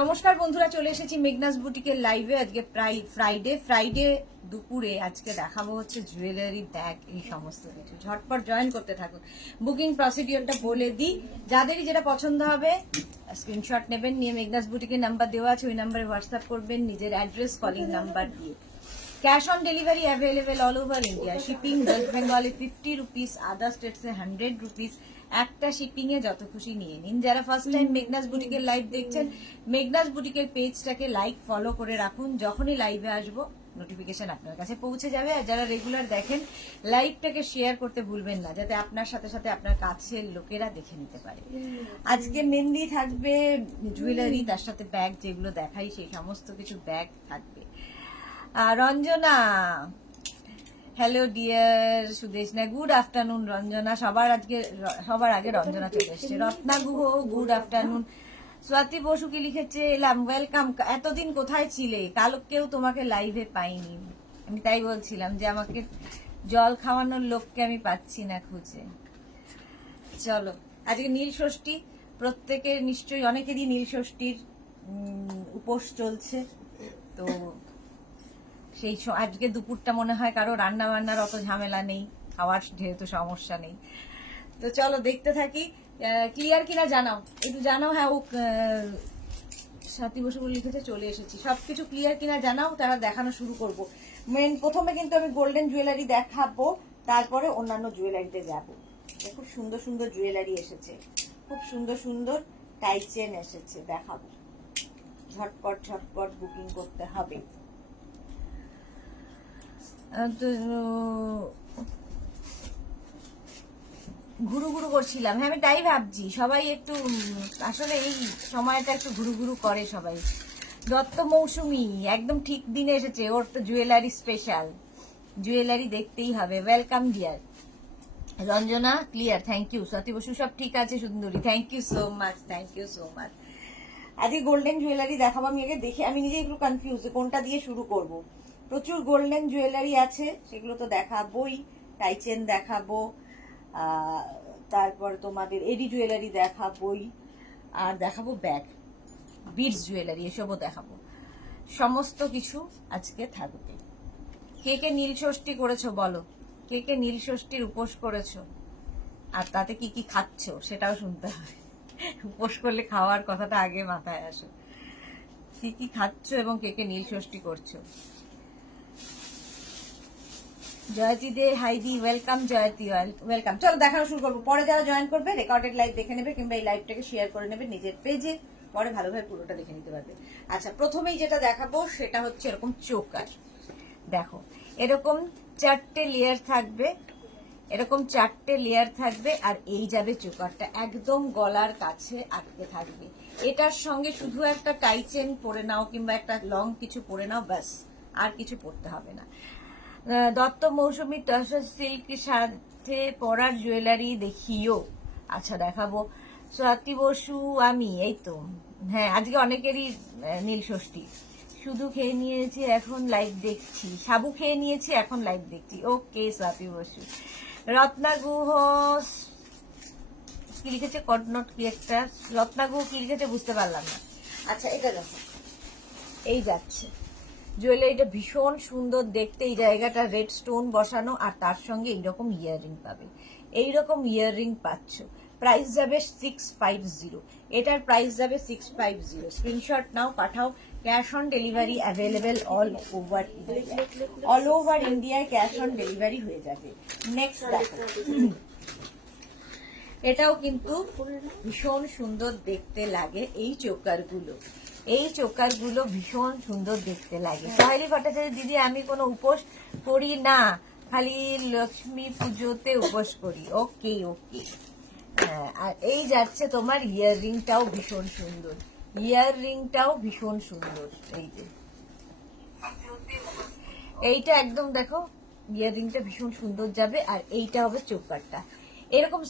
নমস্কার বন্ধুরা, চলে এসেছি মেঘনাস বুটিকের লাইভে। আজকে ফ্রাইডে দুপুরে আজকে দেখাবো হচ্ছে জুয়েলারি, ব্যাগ, এই সমস্ত কিছু। ঝটপট জয়েন করতে থাকুন। বুকিং প্রসিডিওরটা বলে দিই, যাদেরই যেটা পছন্দ হবে স্ক্রিনশট নেবেন, নিয়ে মেঘনাস বুটিকের নাম্বার দেওয়া আছে, ওই নাম্বারে হোয়াটসঅ্যাপ করবেন নিজের অ্যাড্রেস, কলিং নাম্বার দিয়ে। Cash on delivery available all over India. Shipping West বেঙ্গলে 50 রুপিস, আদার স্টেটসে 100 রুপিস। একটা শিপিং এ যত খুশি নিয়ে নিন। যারা ফার্স্ট টাইম মেঘনাস বুটিকের লাইভ দেখছেন, মেঘনাস বুটিকের পেজটাকে লাইক ফলো করে রাখুন। যখনই লাইভে আসবো নোটিফিকেশন আপনার কাছে পৌঁছে যাবে। আর যারা রেগুলার দেখেন, লাইভটাকে শেয়ার করতে ভুলবেন না, যাতে আপনার সাথে সাথে আপনার কাছের লোকেরা দেখে নিতে পারে। আজকে মেহেন্দি থাকবে, জুয়েলারি, তার সাথে ব্যাগ, যেগুলো দেখাই সেই সমস্ত কিছু ব্যাগ থাকবে। Ranjana, hello dear Sudeshna, good afternoon Ranjana. সবার আগে রঞ্জনা চলে এসছে। Ratna Guha, good afternoon. স্বাতি বসু কি লিখেছে, এলাম, ওয়েলকাম। এতদিন কোথায় ছিলে? কালকেও তোমাকে লাইভে পাইনি। আমি তাই বলছিলাম যে আমাকে জল খাওয়ানোর লোককে আমি পাচ্ছি না খুঁজে। চলো, আজকে নীল ষষ্ঠী, প্রত্যেকের নিশ্চয়ই অনেকেরই নীল ষষ্ঠীর উপোস চলছে। তো সেই আজকে দুপুরটা মনে হয় কারো রান্না বান্নার অত ঝামেলা নেই, খাওয়ার যেহেতু সমস্যা নেই। তো চলো দেখতে থাকি। ক্লিয়ার কিনা জানাও, একটু জানাও। হ্যাঁ, ও সাথী বসু লিখেছে চলে এসেছি। সবকিছু ক্লিয়ার কিনা জানাও, তারা দেখানো শুরু করব। প্রথমে কিন্তু আমি গোল্ডেন জুয়েলারি দেখাবো, তারপরে অন্যান্য জুয়েলারিতে যাব। খুব সুন্দর সুন্দর জুয়েলারি এসেছে, খুব সুন্দর সুন্দর টাইট চেন এসেছে, দেখাবো। ঝটপট ঝটপট বুকিং করতে হবে। ঘুরু ঘুরু করছিলাম। হ্যাঁ, আমি তাই ভাবছি, সবাই একটু আসলে এই সময়টা একটু ঘুরু ঘুরু করে সবাই। দত্ত মৌসুমি একদম ঠিক দিনে এসেছে, ওর তো জুয়েলারি স্পেশাল, জুয়েলারি দেখতেই হবে। Welcome dear Ranjana, clear, thank you. Swati Basu, সব ঠিক আছে সুন্দরী, thank you so much, thank you so much. আজকে গোল্ডেন জুয়েলারি দেখাবো। আমি আগে দেখে, আমি নিজে একটু কনফিউজ কোনটা দিয়ে শুরু করব। প্রচুর গোল্ডেন জুয়েলারি আছে, সেগুলো তো দেখাবোই। টাইচেন দেখাবো, তারপর তোমাদের এডি জুয়েলারি দেখাবোই, আর দেখাবো ব্যাগ, বিডস জুয়েলারি, এসবও দেখাবো। সমস্ত কিছু আজকে থাকবে। কে কে নীল ষষ্ঠী করেছো বলো, কে কে নীল ষষ্ঠীর উপোস করেছো, আর তাতে কি কি খাচ্ছ সেটাও শুনতে হয়। উপোস করলে খাওয়ার কথাটা আগে মাথায় আসে। কি কি খাচ্ছ এবং কে কে নীল ষষ্ঠী করছো। জয়তী দে, হাইদি, ওয়েলকাম জয়তী, ওয়েলকাম। চলো দেখানো শুরু করবো। পরে যারা জয়েন করবে রেকর্ডেড লাইভ দেখে নেবে, কিংবা এই লাইভটাকে শেয়ার করে নেবে নিজের পেজে, পরে ভালোভাবে পুরোটা দেখে নিতে পারবে। আচ্ছা, প্রথমেই যেটা দেখাবো সেটা হচ্ছে এরকম চোকার। দেখো, এরকম 4টে লেয়ার থাকবে, এরকম 4টে লেয়ার থাকবে, আর এই যাবে চোকারটা একদম গলার কাছে আটকে থাকবে। এটার সঙ্গে শুধু একটা টাই চেন পরে নাও, কিংবা একটা লং কিছু পরে নাও, ব্যাস, আর কিছু পরতে হবে না। দত্ত মৌসুমী টসর সিল্কের সাথে পরার জুয়েলারি দেখিও। আচ্ছা, দেখাবো। স্বাতি বসু, আমি এই তো, হ্যাঁ, আজকে অনেকেরই নীল ষষ্ঠী। শুধু খেয়ে নিয়েছি, এখন লাইভ দেখছি। সাবু খেয়ে নিয়েছি, এখন লাইভ দেখছি। ওকে স্বাতি বসু। রত্না গুহ কি লিখেছে, কটনট কি একটা, রত্না গুহ কি লিখেছে বুঝতে পারলাম না। আচ্ছা, এটা দেখো, এই যাচ্ছে জুয়েলারিটা, ভীষণ সুন্দর দেখতে। এই জায়গাটা রেড স্টোন বসানো, আর তার সঙ্গে এইরকম ইয়াররিং পাবে, এইরকম ইয়াররিং পাচ্ছ। প্রাইস যাবে 650, এটার প্রাইস যাবে 650। স্ক্রিনশট নাও, পাঠাও। Cash on delivery available all over India, all over ইন্ডিয়ায় ক্যাশ অন ডেলিভারি হয়ে যাবে। নেক্সট দেখো, এটাও কিন্তু ভীষণ সুন্দর দেখতে লাগে। এই চোকারগুলো, এই চোকারগুলো ভীষণ সুন্দর দেখতে লাগে। সহেলি ভট্টাচার্য দিদি, আমি কোনো উপোস করি না, খালি লক্ষ্মী পুজোতে উপোস করি। ওকে ওকে। হ্যাঁ, আর এই যাচ্ছে তোমার ইয়াররিংটাও ভীষণ সুন্দর, ইয়াররিংটাও ভীষণ সুন্দর। এই যে এইটা একদম দেখো, ইয়াররিংটা ভীষণ সুন্দর যাবে, আর এইটা হবে চোকারটা। এরকম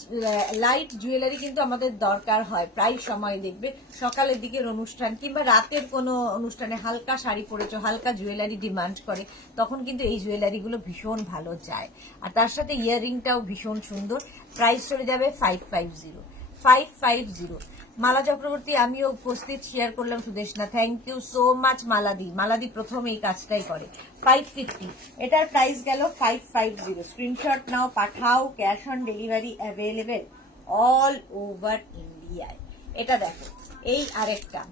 লাইট জুয়েলারি কিন্তু আমাদের দরকার হয় প্রায় সময়। দেখবে সকালের দিকের অনুষ্ঠান কিংবা রাতের কোনো অনুষ্ঠানে হালকা শাড়ি পরেছো, হালকা জুয়েলারি ডিমান্ড করে, তখন কিন্তু এই জুয়েলারিগুলো ভীষণ ভালো যায়। আর তার সাথে ইয়াররিংটাও ভীষণ সুন্দর। প্রাইস চলে যাবে 550, 550। মালা চক্রবর্তী, আমিও উপস্থিত, শেয়ার করলাম Sudeshna, thank you so much. Maladi, Maladi প্রথম এই কাজটাই করে। 550, এটার প্রাইস গেল 550। স্ক্রিনশট নাও, পাঠাও, cash on delivery available all over ইন্ডিয়ায়। এটা দেখো, এই আরেকটা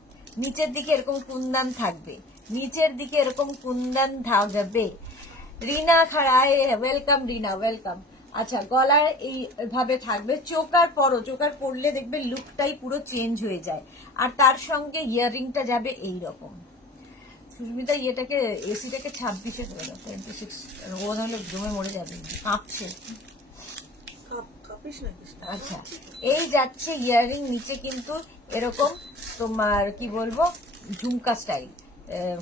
নিচের দিকে এরকম কুন্দান থাকবে, নিচের দিকে এরকম কুন্দান থাকবে। রিনা খাড়ায়, ওয়েলকাম রিনা, ওয়েলকাম। আচ্ছা, গলার এইভাবে থাকবে, চোকার পরো, চোকার পরলে দেখবে লুকটাই পুরো চেঞ্জ হয়ে যায়। আর তার সঙ্গে ইয়াররিংটা যাবে এই রকম। সুস্মিতা ইয়েটাকে, এসিটাকে 26-এ করে দাও, 26। ও নাহলে জমে মরে যাবে, কাঁপছে। আচ্ছা, এই যাচ্ছে ইয়াররিং, নিচে কিন্তু এরকম তোমার কি বলবো ঝুমকা স্টাইল,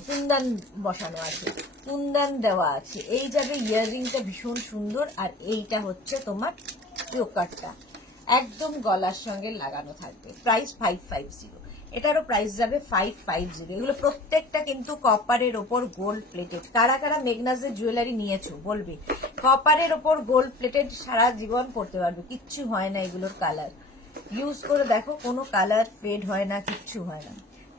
কুন্দান বসানো আছে, কুন্দান দেওয়া আছে। এই যাবে ইয়াররিংটা ভীষণ সুন্দর। আর এইটা হচ্ছে তোমার চোকারটা একদম গলার সঙ্গে লাগানো থাকবে। প্রাইস 550, এটারও প্রাইস যাবে 550। এগুলো প্রত্যেকটা কিন্তু কপারের ওপর গোল্ড প্লেটেড। কারা কারা মেগনাসের জুয়েলারি নিয়েছো বলবে। কপারের ওপর গোল্ড প্লেটেড, সারা জীবন পরতে পারবে, কিচ্ছু হয় না এগুলোর কালার। ইউজ করে দেখো, কোনো কালার ফেড হয় না, কিচ্ছু হয় না।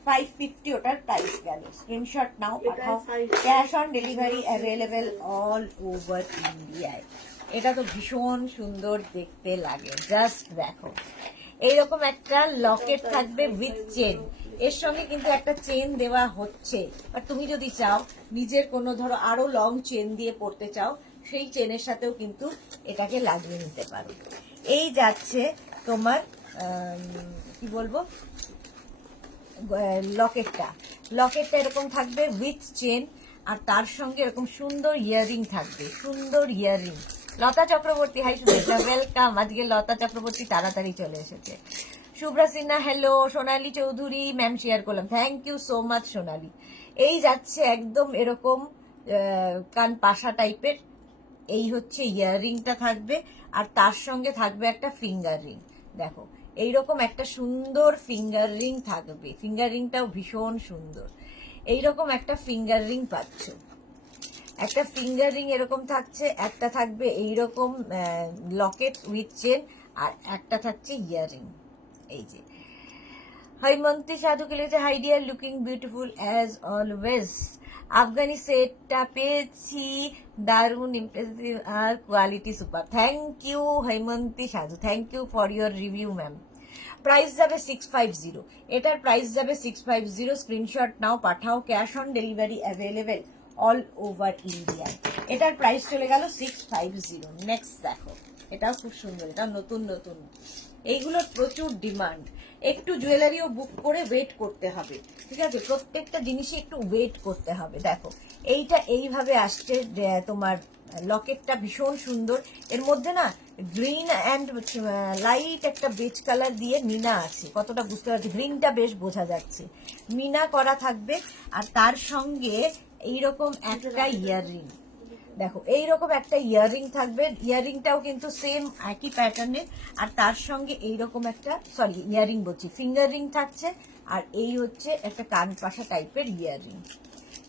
550 ওটার প্রাইস গেল। স্ক্রিনশট নাও, পাঠাও, cash on delivery available all over ইন্ডিয়ায়। এটা তো ভীষণ সুন্দর দেখতে লাগে, জাস্ট দেখো। এইরকম একটা লকেট থাকবে উইথ চেন, এর সঙ্গে কিন্তু একটা চেন দেওয়া হচ্ছে। আর তুমি যদি চাও নিজের কোনো ধরো আরো লং চেন দিয়ে পড়তে চাও, সেই চেনের সাথেও কিন্তু এটাকে লাগিয়ে নিতে পারো। এই যাচ্ছে তোমার কি বলবো লকেটটা, লকেটটা এরকম থাকবে উইথ চেন, আর তার সঙ্গে এরকম সুন্দর ইয়াররিং থাকবে, সুন্দর ইয়াররিং। লতা চক্রবর্তী, হাই সুদেশনা, ওয়েলকাম। আজকে লতা চক্রবর্তী তাড়াতাড়ি চলে এসেছে। শুভ্রা সিনহা, হ্যালো। সোনালী চৌধুরী ম্যাম, শেয়ার করলাম, থ্যাংক ইউ সো মাচ সোনালী। এই যাচ্ছে একদম এরকম কান পাশা টাইপের, এই হচ্ছে ইয়াররিংটা থাকবে। আর তার সঙ্গে থাকবে একটা ফিঙ্গার রিং, দেখো এইরকম একটা সুন্দর ফিঙ্গার রিং থাকবে। ফিঙ্গার রিংটাও ভীষণ সুন্দর। এইরকম একটা ফিঙ্গার রিং পাচ্ছ, একটা ফিঙ্গার রিং এরকম থাকছে, একটা থাকবে এইরকম লকেট উইথ চেন, আর একটা থাকছে ইয়াররিং। এই যে হৈমন্তী সাধুকে লিখেছে, hi dear, looking beautiful as always. আফগানি সেটটা পেয়েছি, দারুন, ইমপ্রেসিভ আর quality super. Thank you Haimanti Sadhu, thank you for your review ma'am. Price যাবে 650, এটার প্রাইস যাবে 650। স্ক্রিনশট নাও, পাঠাও, cash on delivery available all over India. এটার প্রাইস চলে গেল 650। নেক্সট দেখো, এটাও খুব সুন্দর, এটা নতুন নতুন, এইগুলোর প্রচুর ডিমান্ড। একটু জুয়েলারিও বুক করে ওয়েট করতে হবে, ঠিক আছে, প্রত্যেকটা জিনিসই একটু ওয়েট করতে হবে। দেখো এইটা এইভাবে আসছে, তোমার লকেটটা ভীষণ সুন্দর। এর মধ্যে না গ্রিন অ্যান্ড লাইট একটা বেজ কালার দিয়ে মিনা আছে, কতটা বুঝতে পারছি, গ্রিনটা বেশ বোঝা যাচ্ছে, মিনা করা থাকবে। আর তার সঙ্গে এইরকম একটা ইয়াররিং, দেখো এইরকম একটা ইয়াররিং থাকবে। ইয়াররিংটাও কিন্তু সেম একই প্যাটার্নের। আর তার সঙ্গে এইরকম একটা, সরি ইয়াররিং বলছি, ফিঙ্গার রিং থাকছে। আর এই হচ্ছে একটা কান পাশা টাইপের ইয়াররিং।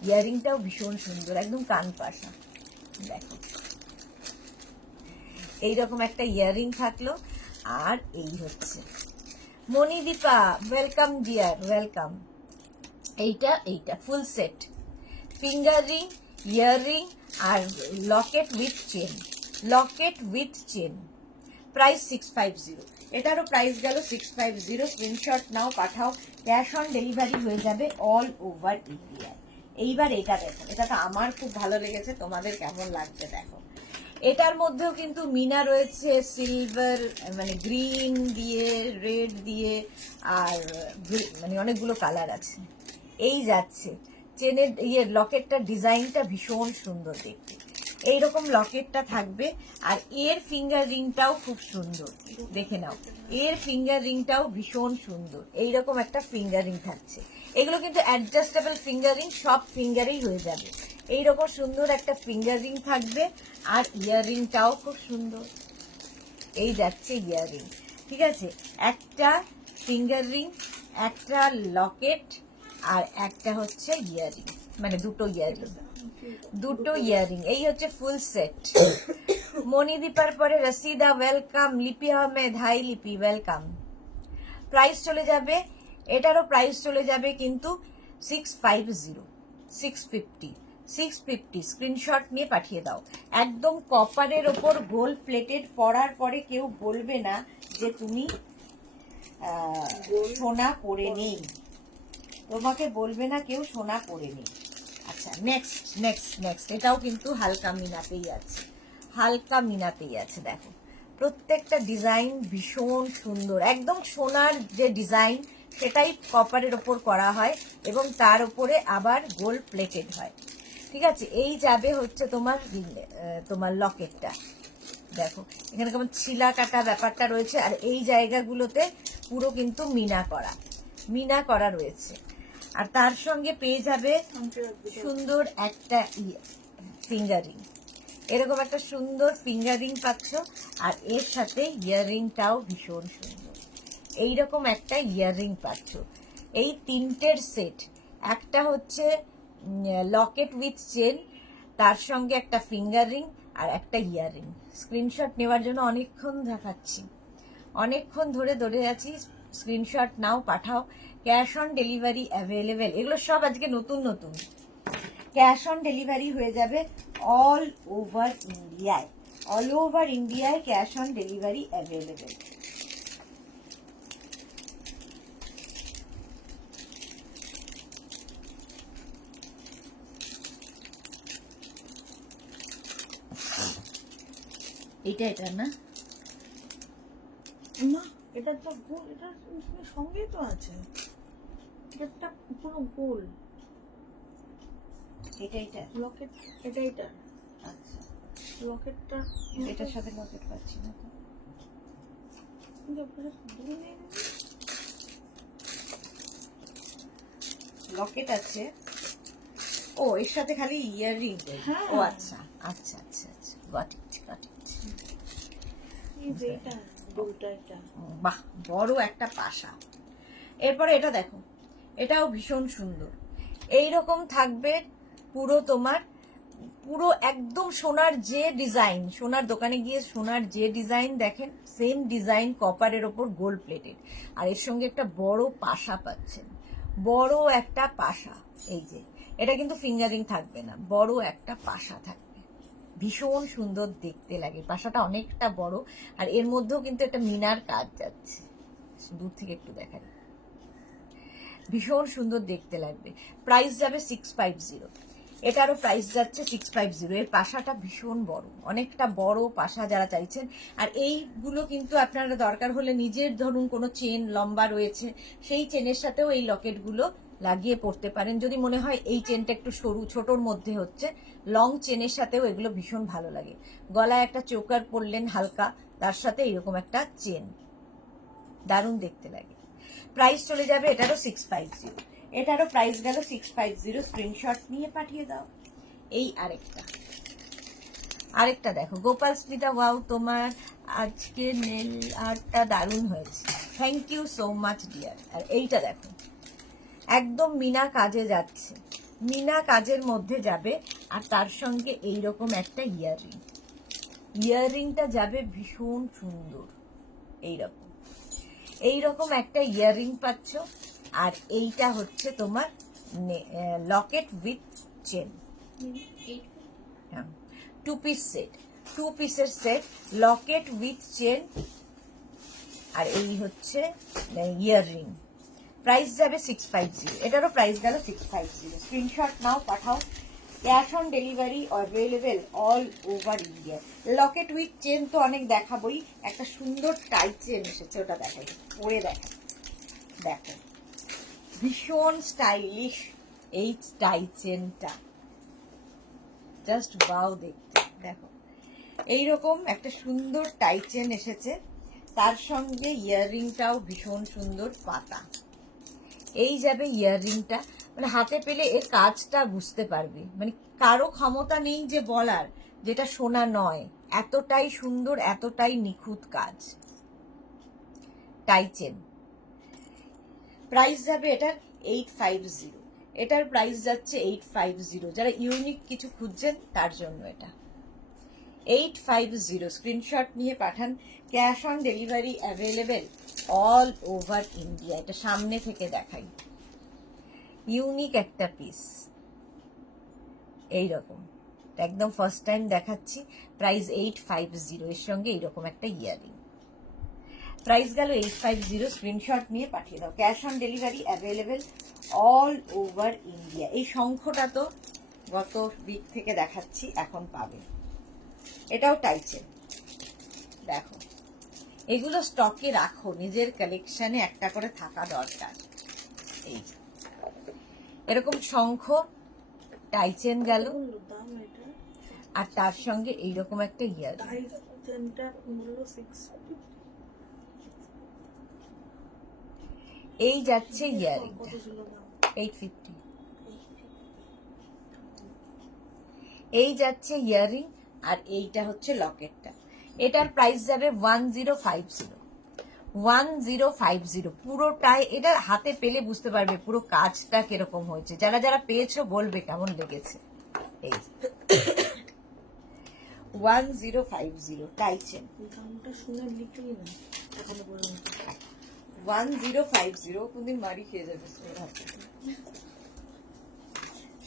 ইয়াররিংটাও ভীষণ সুন্দর, একদম কান পাশা। দেখো এইরকম একটা ইয়াররিং থাকলো। আর এই হচ্ছে মণিদীপা, ওয়েলকাম ডিয়ার, ওয়েলকাম। এইটা full set, finger ring, earring আর locket with chain, locket with chain. Price 650, এটারও প্রাইস গেল 650। স্ক্রিনশট নাও, পাঠাও, ক্যাশ অন ডেলিভারি হয়ে যাবে অল ওভার ইন্ডিয়া। এইবার এটা দেখো, এটা তো আমার খুব ভালো লেগেছে, তোমাদের কেমন লাগছে দেখো। এটার মধ্যেও কিন্তু মিনা রয়েছে, সিলভার মানে গ্রিন দিয়ে, রেড দিয়ে, আর মানে অনেকগুলো কালার আছে। এই যাচ্ছে চেনের লকেটটার ডিজাইনটা ভীষণ সুন্দর দেখতে, এইরকম লকেটটা থাকবে। আর এর ফিঙ্গার রিংটাও খুব সুন্দর, দেখে নাও, এর ফিঙ্গার রিংটাও ভীষণ সুন্দর। এইরকম একটা ফিঙ্গার রিং থাকছে। এগুলো কিন্তু অ্যাডজাস্টেবল ফিঙ্গার রিং, সব ফিঙ্গারেই হয়ে যাবে। এইরকম সুন্দর একটা ফিঙ্গার রিং থাকবে। আর ইয়াররিংটাও খুব সুন্দর, এই যাচ্ছে ইয়াররিং, ঠিক আছে, একটা ফিঙ্গার রিং, একটা লকেট, আর একটা হচ্ছে ইয়াররিং, মানে দুটো ইয়াররিং, দুটো ইয়াররিং। এই হচ্ছে ফুল সেট। মণিদীপার পরে রসিদা, ওয়েলকাম। লিপি আহমেদ, হাই লিপি, ওয়েলকাম। প্রাইস চলে যাবে, এটারও প্রাইস চলে যাবে কিন্তু 650, 650 স্ক্রিনশট নিয়ে পাঠিয়ে দাও। একদম কপারের ওপর গোল্ড প্লেটেড পরার পরে কেউ বলবে না যে তুমি সোনা পরে নেই, তোমাকে বলবে না কেউ সোনা পরে নেই। আচ্ছা, নেক্সট নেক্সট নেক্সট এটাও কিন্তু হালকা মিনাতেই আছে, হালকা মিনাতেই আছে। দেখো প্রত্যেকটা ডিজাইন ভীষণ সুন্দর, একদম সোনার যে ডিজাইন সেটাই কপারের ওপর করা হয় এবং তার উপরে আবার গোল্ড প্লেটেড হয়। ঠিক আছে, এই যাবে হচ্ছে তোমার লকেটটা। দেখো এখানে কেমন ছিলা কাটা ব্যাপারটা রয়েছে, আর এই জায়গাগুলোতে পুরো কিন্তু মিনা করা রয়েছে। আর তার সঙ্গে পেয়ে যাবে সুন্দর একটা ফিঙ্গারিং, এরকম একটা সুন্দর ফিঙ্গারিং পাচ্ছ। আর এর সাথে ইয়াররিংটাও ভীষণ সুন্দর, এইরকম একটা ইয়াররিং পাচ্ছ। এই তিনটের সেট, একটা হচ্ছে লকেট উইথ চেন, তার সঙ্গে একটা ফিঙ্গারিং আর একটা ইয়াররিং। স্ক্রিনশট নেওয়ার জন্য অনেকক্ষণ দেখাচ্ছি, অনেকক্ষণ ধরে আছি। স্ক্রিনশট নাও, পাঠাও। ক্যাশ অন ডেলিভারি অ্যাভেলেবেল, এগুলো সব আজকে নতুন নতুন। ক্যাশ অন ডেলিভারি হয়ে যাবে অল ওভার ইন্ডিয়ায়, অল ওভার ইন্ডিয়ায় ক্যাশ অন ডেলিভারি অ্যাভেলেবেল। এটা না মা, এটা তো গোল, এটা সঙ্গেই তো আছে, এটা পুরো গোল। এটা লকেট, এটা আচ্ছা, লকেটটা এটার সাথে লকেট পাচ্ছি না তো। লকেট আছে, ও এর সাথে খালি ইয়াররিং। হ্যাঁ। ও আচ্ছা আচ্ছা আচ্ছা আচ্ছা, গট ইট গট ইট। এটা গোলটা, এটা বাহ, বড় একটা পাশা। এরপরে এটা দেখো, এটাও ভীষণ সুন্দর। এই রকম থাকবে পুরো তোমার, পুরো একদম সোনার যে ডিজাইন, সোনার দোকানে গিয়ে সোনার যে ডিজাইন দেখেন সেম ডিজাইন কপারের ওপর গোল্ড প্লেটেড। আর এর সঙ্গে একটা বড় পাশা পাচ্ছেন, বড় একটা পাশা। এই যে এটা কিন্তু ফিঙ্গারিং থাকবে না, বড় একটা পাশা থাকবে, ভীষণ সুন্দর দেখতে লাগে। পাশাটা অনেকটা বড়, আর এর মধ্যেও কিন্তু একটা মিনার কাজ যাচ্ছে, দূর থেকে একটু দেখাই, ভীষণ সুন্দর দেখতে লাগবে। প্রাইস যাবে 650, এটারও প্রাইস যাচ্ছে 650। এর পাশাটা ভীষণ বড়, অনেকটা বড় পাশা যারা চাইছেন। আর এইগুলো কিন্তু আপনারা দরকার হলে নিজের ধরুন কোনো চেন লম্বা রয়েছে, সেই চেনের সাথেও এই লকেটগুলো লাগিয়ে পড়তে পারেন। যদি মনে হয় এই চেনটা একটু সরু ছোটর মধ্যে হচ্ছে, লং চেনের সাথেও এগুলো ভীষণ ভালো লাগে। গলায় একটা চোকার পরলেন হালকা, তার সাথে এরকম একটা চেন, দারুণ দেখতে লাগে। প্রাইস চলে যাবে এটারও 650, এটারও প্রাইস গেল 650। স্ক্রিনশট নিয়ে পাঠিয়ে দাও। এই আরেকটা দেখো, গোপাল স্মিতা, ওয়াও তোমার আজকে নেল আর্টটা দারুণ হয়েছে, thank you so much dear. আর এইটা দেখো, একদম মিনা কাজে যাচ্ছে, মিনা কাজের মধ্যে যাবে। আর তার সঙ্গে এইরকম একটা ইয়াররিং, ইয়াররিংটা যাবে ভীষণ সুন্দর। এইরকম একটা ইয়াররিং পাচ্ছ। আর এইটা হচ্ছে তোমার Locket with chain, 2 piece set, 2 পিসের সেট, লকেট উইথ চেন। আর এই হচ্ছে ইয়াররিং। প্রাইস যাবে 650, এটারও প্রাইস গেল 650। স্ক্রিনশট নাও, পাঠাও। Cash on delivery available all over India. Locket with chain তো অনেক দেখাবোই, একটা সুন্দর টাই চেন এসেছে, ওটা দেখাই, পরে দেখো। দেখো ভীষণ স্টাইলিশ এই টাই চেনটা, জাস্ট ওয়াও দেখতে। দেখো এইরকম একটা সুন্দর টাই চেন এসেছে, তার সঙ্গে ইয়াররিংটাও ভীষণ সুন্দর পাতা। এই যাবে ইয়াররিংটা, মানে হাতে পেলে এর কাজটা বুঝতে পারবে, মানে কারো ক্ষমতা নেই যে বলার যেটা সোনা নয়, এতটাই সুন্দর, এতটাই নিখুঁত কাজ। টাই চেন, প্রাইস যাবে এটার 850, এটার প্রাইস যাচ্ছে 850। যারা ইউনিক কিছু খুঁজছেন তার জন্য এটা 850 স্ক্রিনশট নিয়ে পাঠান। Cash on delivery available all over India. এটা সামনে থেকে দেখাই, ইউনিক একটা পিস এইরকম, একদম ফার্স্ট টাইম দেখাচ্ছি। প্রাইস 850, এর সঙ্গে এইরকম একটা ইয়ারিং। প্রাইস গেল 850, স্ক্রিনশট নিয়ে পাঠিয়ে দাও। Cash on delivery available all over India. এই শঙ্খটা তো গত উইক থেকে দেখাচ্ছি, এখন পাবে। এটাও টাইচেন, দেখো এগুলো স্টকে রাখো, নিজের কালেকশনে একটা করে থাকা দরকার। এই এরকম শঙ্খ টাইচেন গেল, দাম এটা, আর তার সঙ্গে এইরকম একটা ইয়ার। টাইচেনটার মূল্য 650। এই যাচ্ছে ইয়ারিং কত ছিল দাম? 850। এই যাচ্ছে ইয়ারিং, আর এইটা হচ্ছে লকেটটা। এটার প্রাইস যাবে 1050। 1050 পুরোটাই। এটা হাতে পেলে বুঝতে পারবে পুরো কাজটা কিরকম হয়েছে। যারা যারা পেয়েছো বলবে কেমন লেগেছে। এই 1050 টাইচেন। দামটা শুনে লিখলি না এখনো পর্যন্ত। 1050 কোনদিন মারি খেয়ে যাবে ওর হাতে।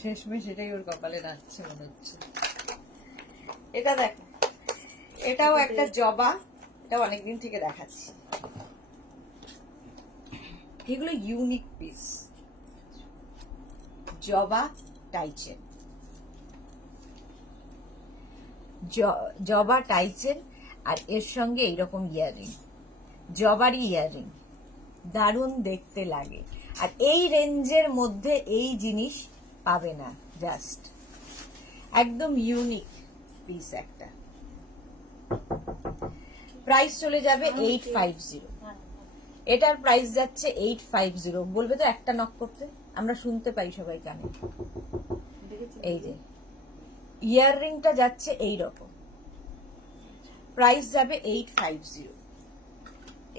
শেষমেশ সেটাই ওর কপালে নাচছে মনে হচ্ছে। এটা দেখো, এটাও একটা জবা, এটাও অনেকদিন থেকে দেখাচ্ছি। এগুলো ইউনিক পিস, জবা টাইচেন, জবা টাইচেন, আর এর সঙ্গে এইরকম ইয়ারিং, জবারই ইয়ারিং, দারুণ দেখতে লাগে। আর এই রেঞ্জের মধ্যে এই জিনিস পাবে না, জাস্ট একদম ইউনিক পিস একটা। প্রাইস চলে যাবে 850। এটার প্রাইস যাচ্ছে 850। বলবে তো একটা নক করতে, আমরা শুনতে পাই সবাই কানে। এই যে ইয়াররিংটা যাচ্ছে এইরকম, প্রাইস যাবে 850।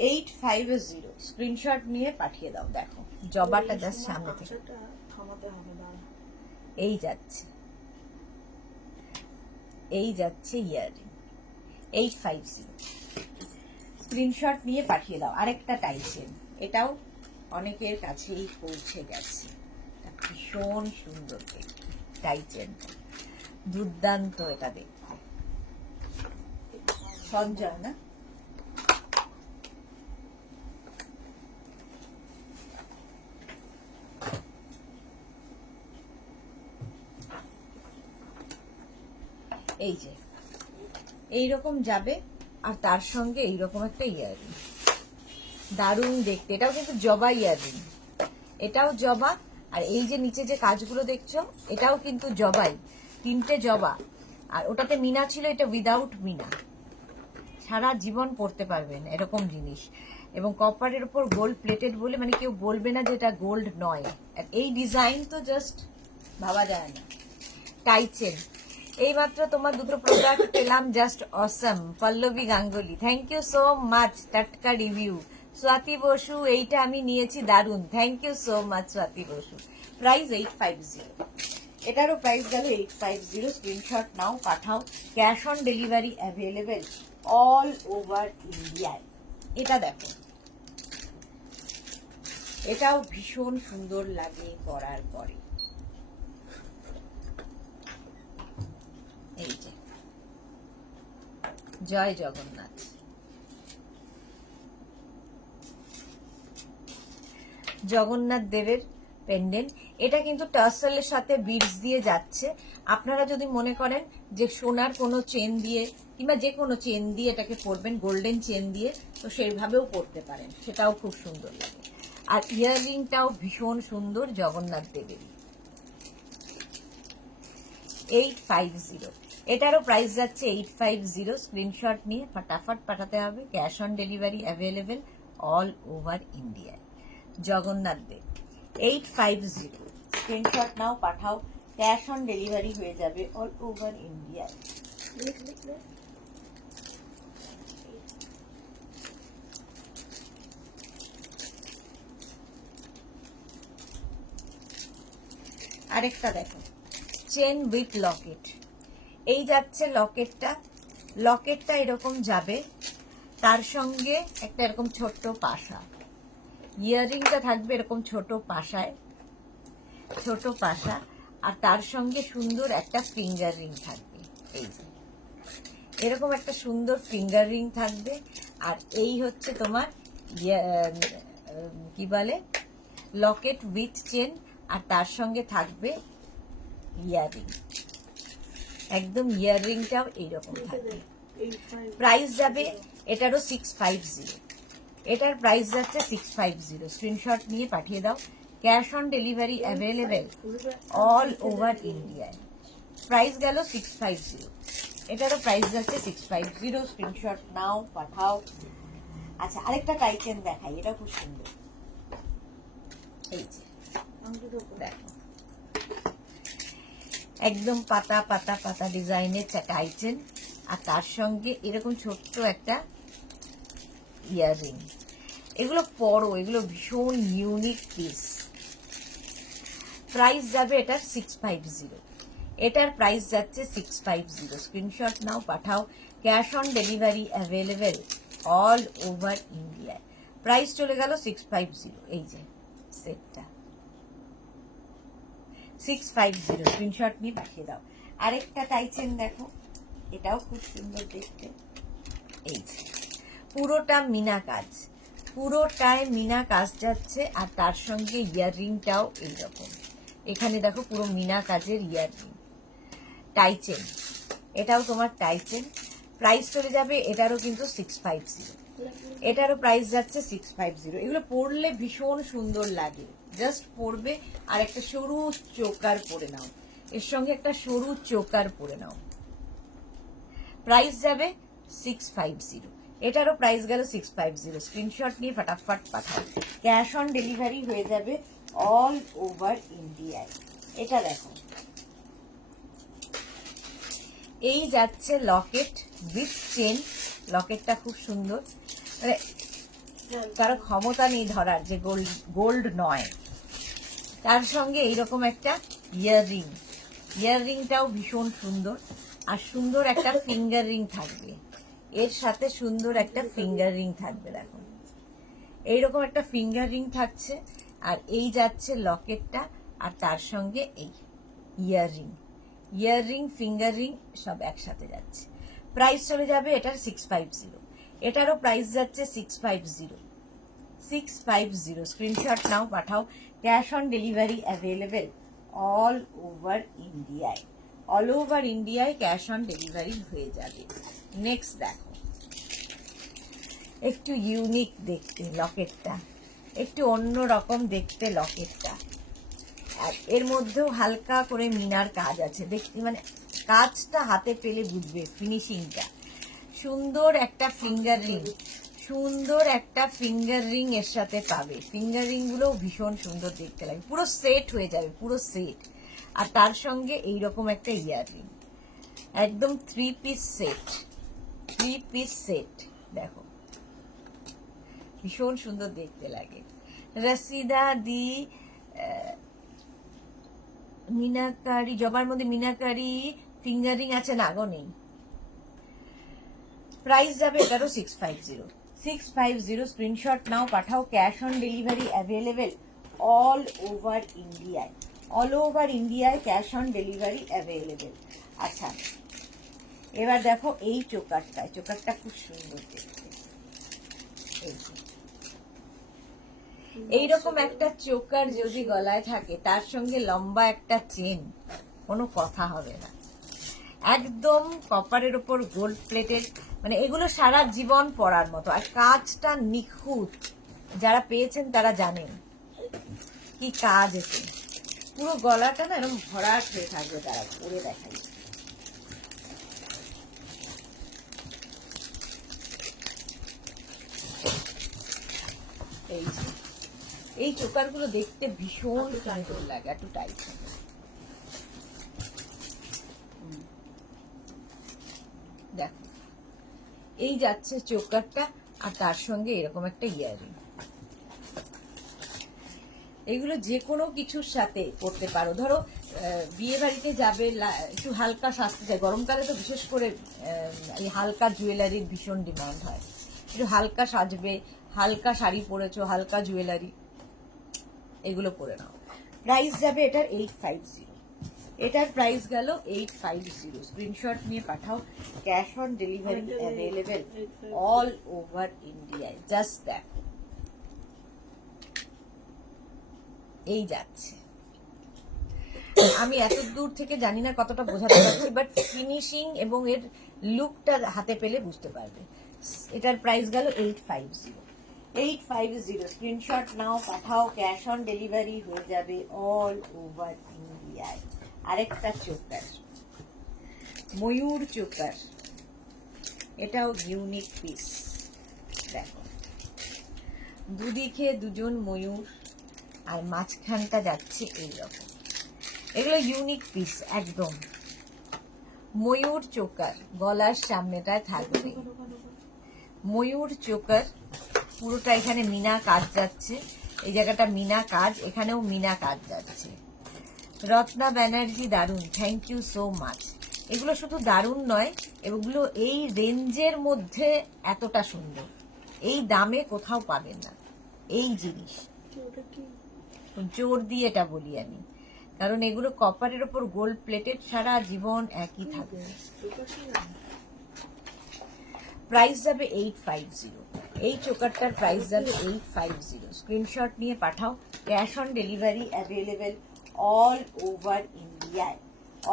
850 স্ক্রিনশট নিয়ে পাঠিয়ে দাও। দেখো জবাটা জাস্ট সামনে থেকে থামাতে হবে, দাঁড়া। এই যাচ্ছে, এই যাচ্ছে ইয়াররিং 850। স্ক্রিনশট নিয়ে পাঠিয়ে দাও। আরেকটা টাইচেন, এটাও অনেকের কাছেই পৌঁছে গেছে। ভীষণ সুন্দর টাইচেন, দুর্দান্ত এটা দেখতে। সঞ্জয় না, এই যে এইরকম যাবে, আর তার সঙ্গে এইরকম একটা ইয়ারিং, দারুণ দেখতে। এটাও কিন্তু জবা ইয়ারিং, এটাও জবা। আর এই যে নিচে যে কাজগুলো দেখছো, এটাও কিন্তু জবাই, তিনটে জবা। আর ওটাতে মিনা ছিল, এটা উইদাউট মিনা। সারা জীবন পরতে পারবেন এরকম জিনিস। এবং কপারের উপর গোল্ড প্লেটেড বলে মানে কেউ বলবে না যে এটা গোল্ড নয়। আর এই ডিজাইন তো জাস্ট ভাবা যায় না। টাইচেন, এইমাত্র তোমার দুটো প্রোডাক্ট পেলাম, just awesome. Pallavi Ganguly, thank you so much. টাটকা রিভিউ। স্বাতি বসু, এইটা আমি নিয়েছি, দারুন, thank you so much Swati Basu. Price 850। এটারও প্রাইস গেল 850। স্ক্রিনশট নাও, পাঠাও। Cash on delivery available all over ইন্ডিয়ায়। এটা দেখো, এটাও ভীষণ সুন্দর লাগে পরার পরে। এই যে জয় জগন্নাথ। জগন্নাথ দেবের পেন্ডেন্ট। এটা কিন্তু টার্সেলের সাথে বিডস দিয়ে যাচ্ছে। আপনারা যদি মনে করেন যে সোনার কোনো চেন দিয়ে কিংবা যে কোনো চেন দিয়ে এটাকে পরবেন, গোল্ডেন চেন দিয়ে, তো সেইভাবেও পরতে পারেন, সেটাও খুব সুন্দর লাগে। আর ইয়াররিংটাও ভীষণ সুন্দর, জগন্নাথ দেবেরই। 850। এটারও প্রাইস যাচ্ছে 850। স্ক্রিনশট নিয়ে ফটাফট পাঠাতে হবে। Cash on delivery available all over ইন্ডিয়ায়। জগন্নাথ দেব 850। স্ক্রিনশট নাও, পাঠাও। ক্যাশ অন ডেলিভারি হয়ে যাবে অল ওভার ইন্ডিয়ায়। আরেকটা দেখো, চেন উইথ লকেট। এই যাচ্ছে লকেটটা, লকেটটা এরকম যাবে, তার সঙ্গে একটা এরকম ছোট্ট পাশা, ইয়াররিংটা থাকবে এরকম ছোট পাশায়, ছোট পাশা, আর তার সঙ্গে সুন্দর একটা ফিঙ্গার রিং থাকবে। এই যে এরকম একটা সুন্দর ফিঙ্গার রিং থাকবে। আর এই হচ্ছে তোমার কি বলে লকেট উইথ চেন, আর তার সঙ্গে থাকবে ইয়াররিং, একদম ইয়াররিংটাও এইরকম থাকবে। প্রাইস যাবে এটারও 650, এটার প্রাইস যাচ্ছে 650। স্ক্রিনশট নিয়ে পাঠিয়ে দাও। Cash on delivery available all over ইন্ডিয়ায়। প্রাইস গেল 650, এটারও প্রাইস যাচ্ছে 650। স্ক্রিনশট নাও, পাঠাও। আচ্ছা, আরেকটা টাইচেন দেখাই, এটা খুব সুন্দর। এই যে দেখো, একদম পাতা পাতা পাতা ডিজাইনের টাইচেন, আর তার সঙ্গে এরকম ছোট্ট একটা ইয়াররিং। এগুলো পরো, এগুলো ভীষণ ইউনিক পিস। প্রাইস যাবে এটার 650, এটার প্রাইস যাচ্ছে 650। স্ক্রিনশট নাও, পাঠাও। Cash on delivery available all over ইন্ডিয়ায়। প্রাইস চলে গেল 650। এই যে সেটটা 650, স্ক্রিনশট নিয়ে পাঠিয়ে দাও। আরেকটা টাইচেন দেখো, এটাও খুব সুন্দর দেখতে। এই যে পুরোটা মিনা কাজ, পুরোটায় মিনা কাজ যাচ্ছে, আর তার সঙ্গে ইয়াররিংটাও এইরকম। এখানে দেখো পুরো মিনা কাজের ইয়াররিং, টাইচেন, এটাও তোমার টাইচেন। প্রাইস চলে যাবে এটারও কিন্তু 650, এটারও প্রাইস যাচ্ছে 650। এগুলো পরলে ভীষণ সুন্দর লাগে, জাস্ট পরবে আর একটা সরু চোকার পরে নাও, এর সঙ্গে একটা সরু চোকার পরে নাও। প্রাইস যাবে 650, এটারও প্রাইস গেল 650। স্ক্রিনশট নিয়ে ফটাফট পাঠাও। ক্যাশ অন ডেলিভারি হয়ে যাবে অল ওভার ইন্ডিয়ায়। এটা দেখো, এই যাচ্ছে লকেট উইথ চেন। লকেটটা খুব সুন্দর, মানে কারো ক্ষমতা নেই ধরার যে গোল্ড নয়। তার সঙ্গে এইরকম একটা ইয়াররিং, ইয়াররিংটাও ভীষণ সুন্দর, আর সুন্দর একটা ফিঙ্গার রিং থাকবে, এর সাথে সুন্দর একটা ফিঙ্গার রিং থাকবে। দেখো এইরকম একটা ফিঙ্গার রিং থাকছে, আর এই যাচ্ছে লকেটটা, আর তার সঙ্গে এই ইয়াররিং, ইয়াররিং ফিঙ্গার রিং সব একসাথে যাচ্ছে। প্রাইস চলে যাবে এটার 650, এটারও প্রাইস যাচ্ছে 650। 650, স্ক্রিনশট নাও, পাঠাও। Cash on delivery available all over ইন্ডিয়ায়, অল ওভার ইন্ডিয়ায় ক্যাশ অন ডেলিভারি হয়ে যাবে। নেক্সট দেখো, একটু ইউনিক দেখতে লকেটটা, একটু অন্য রকম দেখতে লকেটটা, আর এর মধ্যেও হালকা করে মিনার কাজ আছে। দেখতে মানে কাজটা হাতে পেলে বুঝবে ফিনিশিংটা। সুন্দর একটা ফিঙ্গার রিং, সুন্দর একটা ফিঙ্গার রিং এর সাথে পাবে। ফিঙ্গার রিং গুলো ভীষণ সুন্দর দেখতে লাগে, পুরো সেট হয়ে যাবে, পুরো সেট। আর তার সঙ্গে এইরকম একটা ইয়াররিং, একদম 3 পিস সেট, 3 পিস সেট। দেখো ভীষণ সুন্দর দেখতে লাগে। রসিদা দি মিনাকারি, জবার মধ্যে মিনাকারি ফিঙ্গারিং আছে না গো, নেই। প্রাইস যাবে এটারও 650, 650। স্ক্রিনশট নাও, পাঠাও। Cash on delivery available all over ইন্ডিয়ায়, অল ওভার ইন্ডিয়ায় ক্যাশ অন ডেলিভারি অ্যাভেলেবেল। আচ্ছা, এবার দেখো এই চোকারটা, চোকারটা খুব সুন্দর দেখতে। এইরকম একটা চোকার যদি গলায় থাকে, তার সঙ্গে লম্বা একটা চেন, কোনো কথা হবে না। একদম কপারের ওপর গোল্ড প্লেটেড, মানে এগুলো সারা জীবন পরার মতো। আর কাজটা নিখুঁত, যারা পেয়েছেন তারা জানেন কি কাজ এতে। পুরো গলাটা না এরকম ভরাট হয়ে থাকবে, তারা পরে দেখাই। এই চোকারগুলো দেখতে ভীষণ সুন্দর লাগে, একটু টাইট। দেখো এই যাচ্ছে চোকারটা, আর তার সঙ্গে এরকম একটা ইয়াররিং। এগুলো যে কোনো কিছুর সাথে করতে পারো। ধরো বিয়ে বাড়িতে যাবে, একটু হালকা সাজতে চাই, গরমকালে তো বিশেষ করে এই হালকা জুয়েলারির ভীষণ ডিমান্ড হয়। একটু হালকা সাজবে, হালকা শাড়ি পরেছো, হালকা জুয়েলারি, এগুলো পরে নাও। প্রাইস যাবে এটার 850। এটার প্রাইস গেল 850। স্ক্রিনশট নিয়ে পাঠাও। Cash on delivery available all over ইন্ডিয়ায়। জাস্ট দেখো, এই যাচ্ছে। আমি এত দূর থেকে জানি না কতটা বোঝাতে পারছি, বাট ফিনিশিং এবং এর লুকটা হাতে পেলে বুঝতে পারবে। এটার প্রাইস গেল 850। 850 স্ক্রিনশট নাও, পাঠাও। ক্যাশ অন ডেলিভারি হয়ে যাবে অল ওভার ইন্ডিয়ায়। আরেকটা চোকার, ময়ূর চোকার, এটাও ইউনিক পিস। দেখো, দুদিকে দুজন ময়ূর আর মাঝখানটা যাচ্ছে এইরকম। এগুলো ইউনিক পিস একদম। ময়ূর চোকার, গলার সামনেটায় থাকবে ময়ূর চোকার, পুরোটা এখানে মিনা কাজ যাচ্ছে, এই জায়গাটা মিনা কাজ, এখানেও মিনা কাজ যাচ্ছে। রত্না ব্যানার্জি, দারুণ, থ্যাংক ইউ সো মাচ। এগুলো শুধু দারুণ নয়, এগুলো এই রেঞ্জের মধ্যে এতটা সুন্দর, এই দামে কোথাও পাবেন না এই জিনিস। জোর দিয়ে এটা বলি আমি, কারণ এগুলো কপারের ওপর গোল্ড প্লেটেড, সারা জীবন একই থাকবে। প্রাইস যাবে 850। এই চোকারটার প্রাইস যাবে 850। স্ক্রিনশট নিয়ে পাঠাও। Cash on delivery available all over ইন্ডিয়ায়।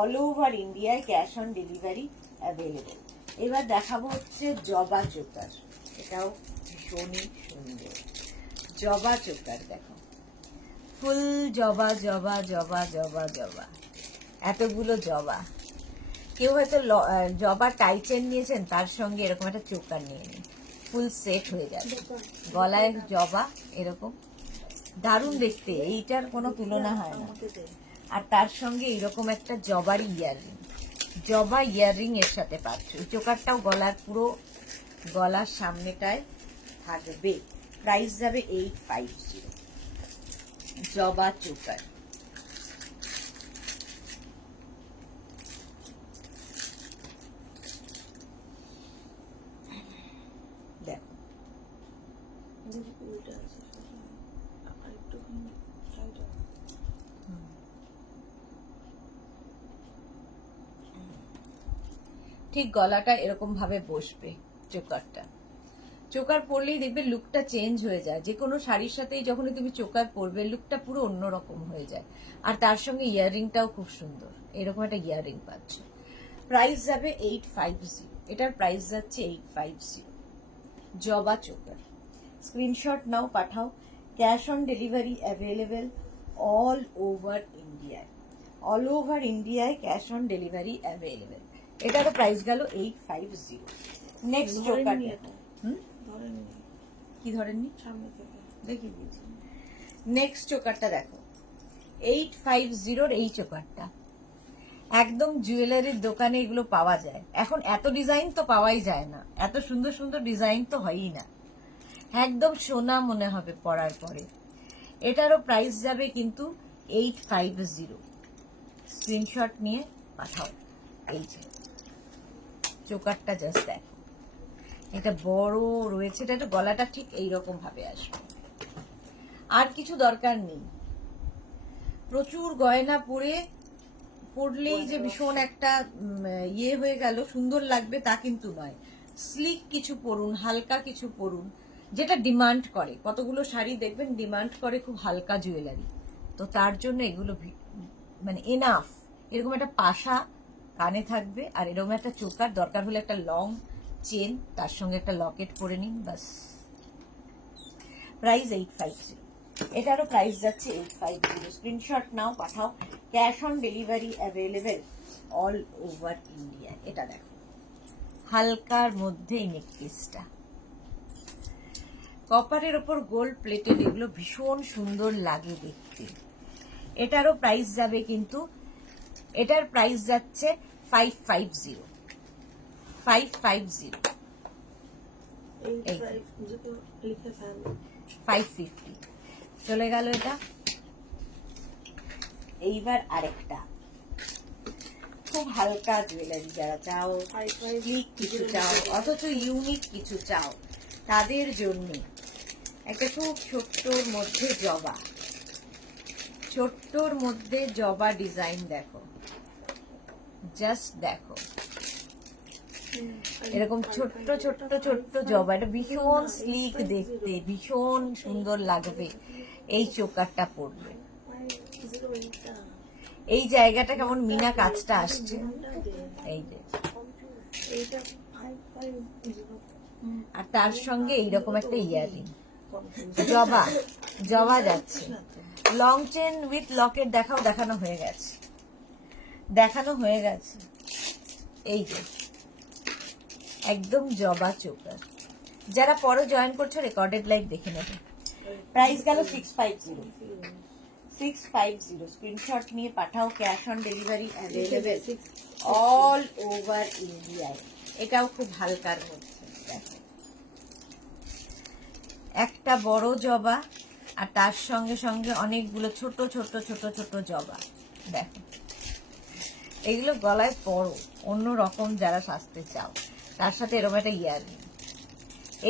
অল ওভার ইন্ডিয়ায় ক্যাশ অন ডেলিভারি অ্যাভেলেবেল। এবার দেখাবো হচ্ছে জবা চোকার। এটাও ভীষণই সুন্দর। জবা চোকার দেখো, ফুল জবা জবা জবা জবা জবা, এতগুলো জবা। কেউ হয়তো জবা টাইচেন নিয়েছেন, তার সঙ্গে এরকম একটা চোকার নিয়ে নিন, ফুল সেট হয়ে যাবে। গলায় জবা এরকম, দারুণ দেখতে, এইটার কোনো তুলনা হয় না। আর তার সঙ্গে এরকম একটা জবার ইয়াররিং, জবা ইয়াররিং এর সাথে পাচ্ছ। এই চোকারটাও গলার পুরো গলার সামনেটায় থাকবে। প্রাইস যাবে 850। জবা চোকার। দেখো, ঠিক গলাটা এরকম ভাবে বসবে চোকারটা। চোকার পরলেই দেখবে লুকটা চেঞ্জ হয়ে যায়। যে কোনো শাড়ির সাথেই যখনই তুমি চোকার পরবে, লুকটা পুরো অন্যরকম হয়ে যায়। আর তার সঙ্গে ইয়াররিংটাও খুব সুন্দর, এরকম একটা ইয়াররিং পাচ্ছ। প্রাইস যাবে 850। এটার প্রাইস যাচ্ছে 850। জবা চোকার। স্ক্রিনশট নাও, পাঠাও। Cash on delivery available all over ইন্ডিয়ায়। অল ওভার ইন্ডিয়ায় ক্যাশ অন ডেলিভারি অ্যাভেলেবেল। এটারও প্রাইস গেল 850। Next choker. কি ধরেননি? দেখি দিয়েছি। নেক্সট চোকারটা দেখো, 850 এই চোকারটা একদম জুয়েলারির দোকানে এগুলো পাওয়া যায়। এখন এত ডিজাইন তো পাওয়াই যায় না, এত সুন্দর সুন্দর ডিজাইন তো হয়ই না, একদম সোনা মনে হবে পরার পরে। এটারও প্রাইস যাবে কিন্তু 850। স্ক্রিনশট নিয়ে পাঠাও। এই যে চোকারটা জাস্ট দেখো, এটা বড় রয়েছে, এটা গলাটা ঠিক এইরকম ভাবে আসবে, আর কিছু দরকার নেই। প্রচুর গয়না পরলেই যে ভীষণ একটা ইয়ে হয়ে গেল, সুন্দর লাগবে তা কিন্তু নয়। স্লিক কিছু পরুন, হালকা কিছু পরুন, যেটা ডিমান্ড করে। কতগুলো শাড়ি দেখবেন ডিমান্ড করে খুব হালকা জুয়েলারি, তো তার জন্য এগুলো মানে এনাফ। এরকম একটা পাশা কানে থাকবে, আর এরকম একটা চোকার, দরকার হলে একটা লং চেন, তার সঙ্গে একটা লকেট পরে নিন, বাস। প্রাইস 850। এটারও প্রাইস যাচ্ছে 850। স্ক্রিনশট নাও, পাঠাও। Cash on delivery available all over India. এটা দেখো, হালকার মধ্যে এই নেকপিসটা, কপারের ওপর গোল্ড প্লেটেড, এগুলো ভীষণ সুন্দর লাগে দেখতে। এটারও প্রাইস যাবে কিন্তু, এটার প্রাইস যাচ্ছে 550। 550। 550 চলে গেল এটা। এইবার আরেকটা খুব হালকা জুয়েলারি যারা চাও, স্লিক কিছু চাও অথচ ইউনিক কিছু চাও, তাদের জন্য একটা খুব ছোট্টর মধ্যে জবা, ছোট্টর মধ্যে জবা ডিজাইন দেখো, জাস্ট দেখো এরকম ছোট্ট ছোট্ট ছোট্ট জবা, এটা ভীষণ স্লিক দেখতে, ভীষণ সুন্দর লাগবে এই চোকারটা পড়বে। এই জায়গাটা কেমন মিনা কাজটা আসছে, এই যে আর তার সঙ্গে এইরকম একটা ইয়ারিং, জবা জবা যাচ্ছে, লং চেন উইথ লকেট দেখাও, দেখানো হয়ে গেছে, দেখানো হয়ে গেছে। এই যে একদম জবা চোকার, যারা পরে জয়েন করছো রেকর্ডেড লাইভ দেখে নেবে। প্রাইস গেল 650, 650। স্ক্রিনশট নিয়ে পাঠাও, cash on delivery available all over ইন্ডিয়ায়। এটাও খুব হালকার মধ্যে দেখো, একটা বড় জবা আর তার সঙ্গে সঙ্গে অনেকগুলো ছোট ছোট ছোট ছোট জবা দেখো। এগুলো গলায় পরো অন্য রকম যারা সাজতে চাও, তার সাথে এরকম একটা ইয়াররিং,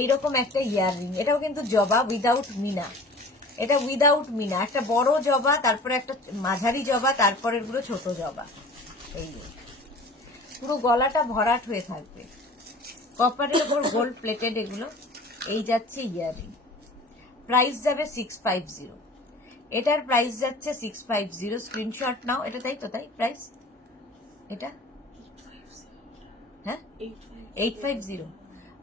এইরকম একটা ইয়াররিং, এটাও কিন্তু জবা উইদাউট মিনা, এটা উইদাউট মিনা, একটা বড় জবা, তারপরে একটা মাঝারি জবা, তারপরে এগুলো ছোট জবা। এই পুরো গলাটা ভরাট হয়ে থাকবে, কপারের উপর গোল্ড প্লেটেড এগুলো। এই যাচ্ছে ইয়াররিং, প্রাইস যাবে 650, এটার প্রাইস যাচ্ছে 650। স্ক্রিনশট নাও, এটা তাই তো, তাই প্রাইস এটা, হ্যাঁ 850।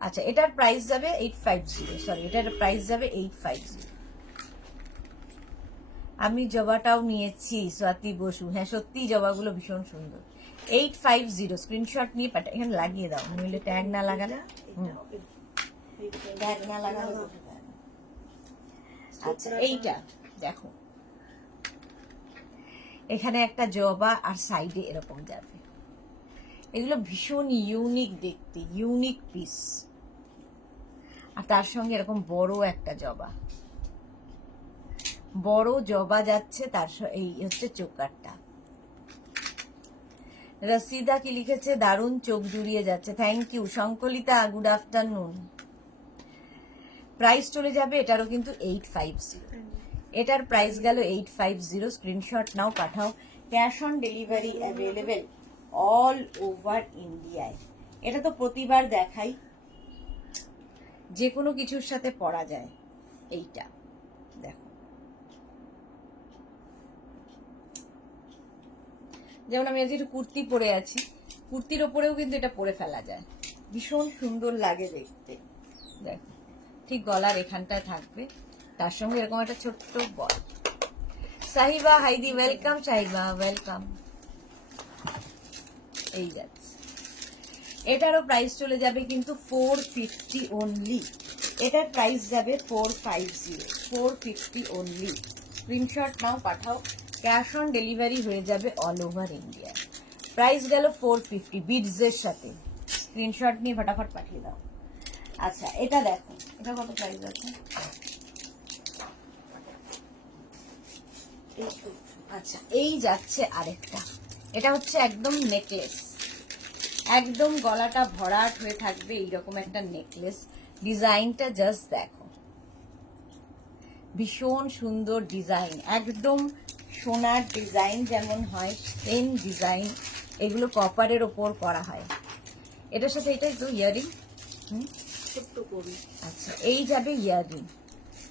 আচ্ছা এটার প্রাইস যাবে 850, সরি এটার প্রাইস যাবে 850। আমি জবাটাও নিয়েছি, স্বাতি বসু, হ্যাঁ সত্যি জবাগুলো ভীষণ সুন্দর। 850 স্ক্রিনশট নিয়ে পাঠা, এখানে লাগিয়ে দাও, নইলে ট্যাগ না লাগালে, ট্যাগ না লাগালে। আচ্ছা এইটা দেখো, এখানে একটা জবা আর সাইডে এরকম যাবে, এগুলো ভীষণ ইউনিক দেখতে, ইউনিক পিস। আর তার সঙ্গে এরকম বড় একটা জবা, বড় জবা যাচ্ছে, তার এই হচ্ছে চোকারটা। রসিদা কি লিখেছে, দারুণ, চোখ জুড়িয়ে যাচ্ছে, thank you. Sankalita good afternoon. Price চলে যাবে এটারও কিন্তু 850, এটার প্রাইস গেল 850। স্ক্রিনশট নাও পাঠাও, cash on delivery available all over ইন্ডিয়ায়। এটা তো প্রতিবার দেখাই, যে কোনো কিছুর সাথে পরা যায়। এইটা দেখো, যেমন আমি আজকে একটু কুর্তি পরে আছি, কুর্তির ওপরেও কিন্তু এটা পরে ফেলা যায়, ভীষণ সুন্দর লাগে দেখতে। দেখো ঠিক গলার এখানটায় থাকবে, তার সঙ্গে এরকম একটা ছোট্ট বল। সাহিবা হাইদি ওয়েলকাম, সাহিবা ওয়েলকাম। এই যাচ্ছে, এটারও প্রাইস চলে যাবে কিন্তু 450 অনলি, এটার প্রাইস যাবে 450, 450 অনলি। স্ক্রিনশট নাও পাঠাও, ক্যাশ অন ডেলিভারি হয়ে যাবে অল ওভার ইন্ডিয়া। প্রাইস গেল 450 বিডসের সাথে, স্ক্রিনশট নিয়ে ফটাফট পাঠিয়ে দাও। আচ্ছা এটা দেখো, এটা কত প্রাইস আছে? আচ্ছা এই যাচ্ছে আরেকটা, এটা হচ্ছে একদম নেকলেস, একদম গলাটা ভরাট হয়ে থাকবে এইরকম একটা নেকলেস। ডিজাইনটা জাস্ট দেখো, ভীষণ সুন্দর ডিজাইন, একদম সোনার ডিজাইন যেমন হয় সেম ডিজাইন, এগুলো কপারের ওপর করা হয়। এটার সাথে এটাই তো ইয়ারিং, ছোট্ট করি। আচ্ছা এই যাবে ইয়ারিং,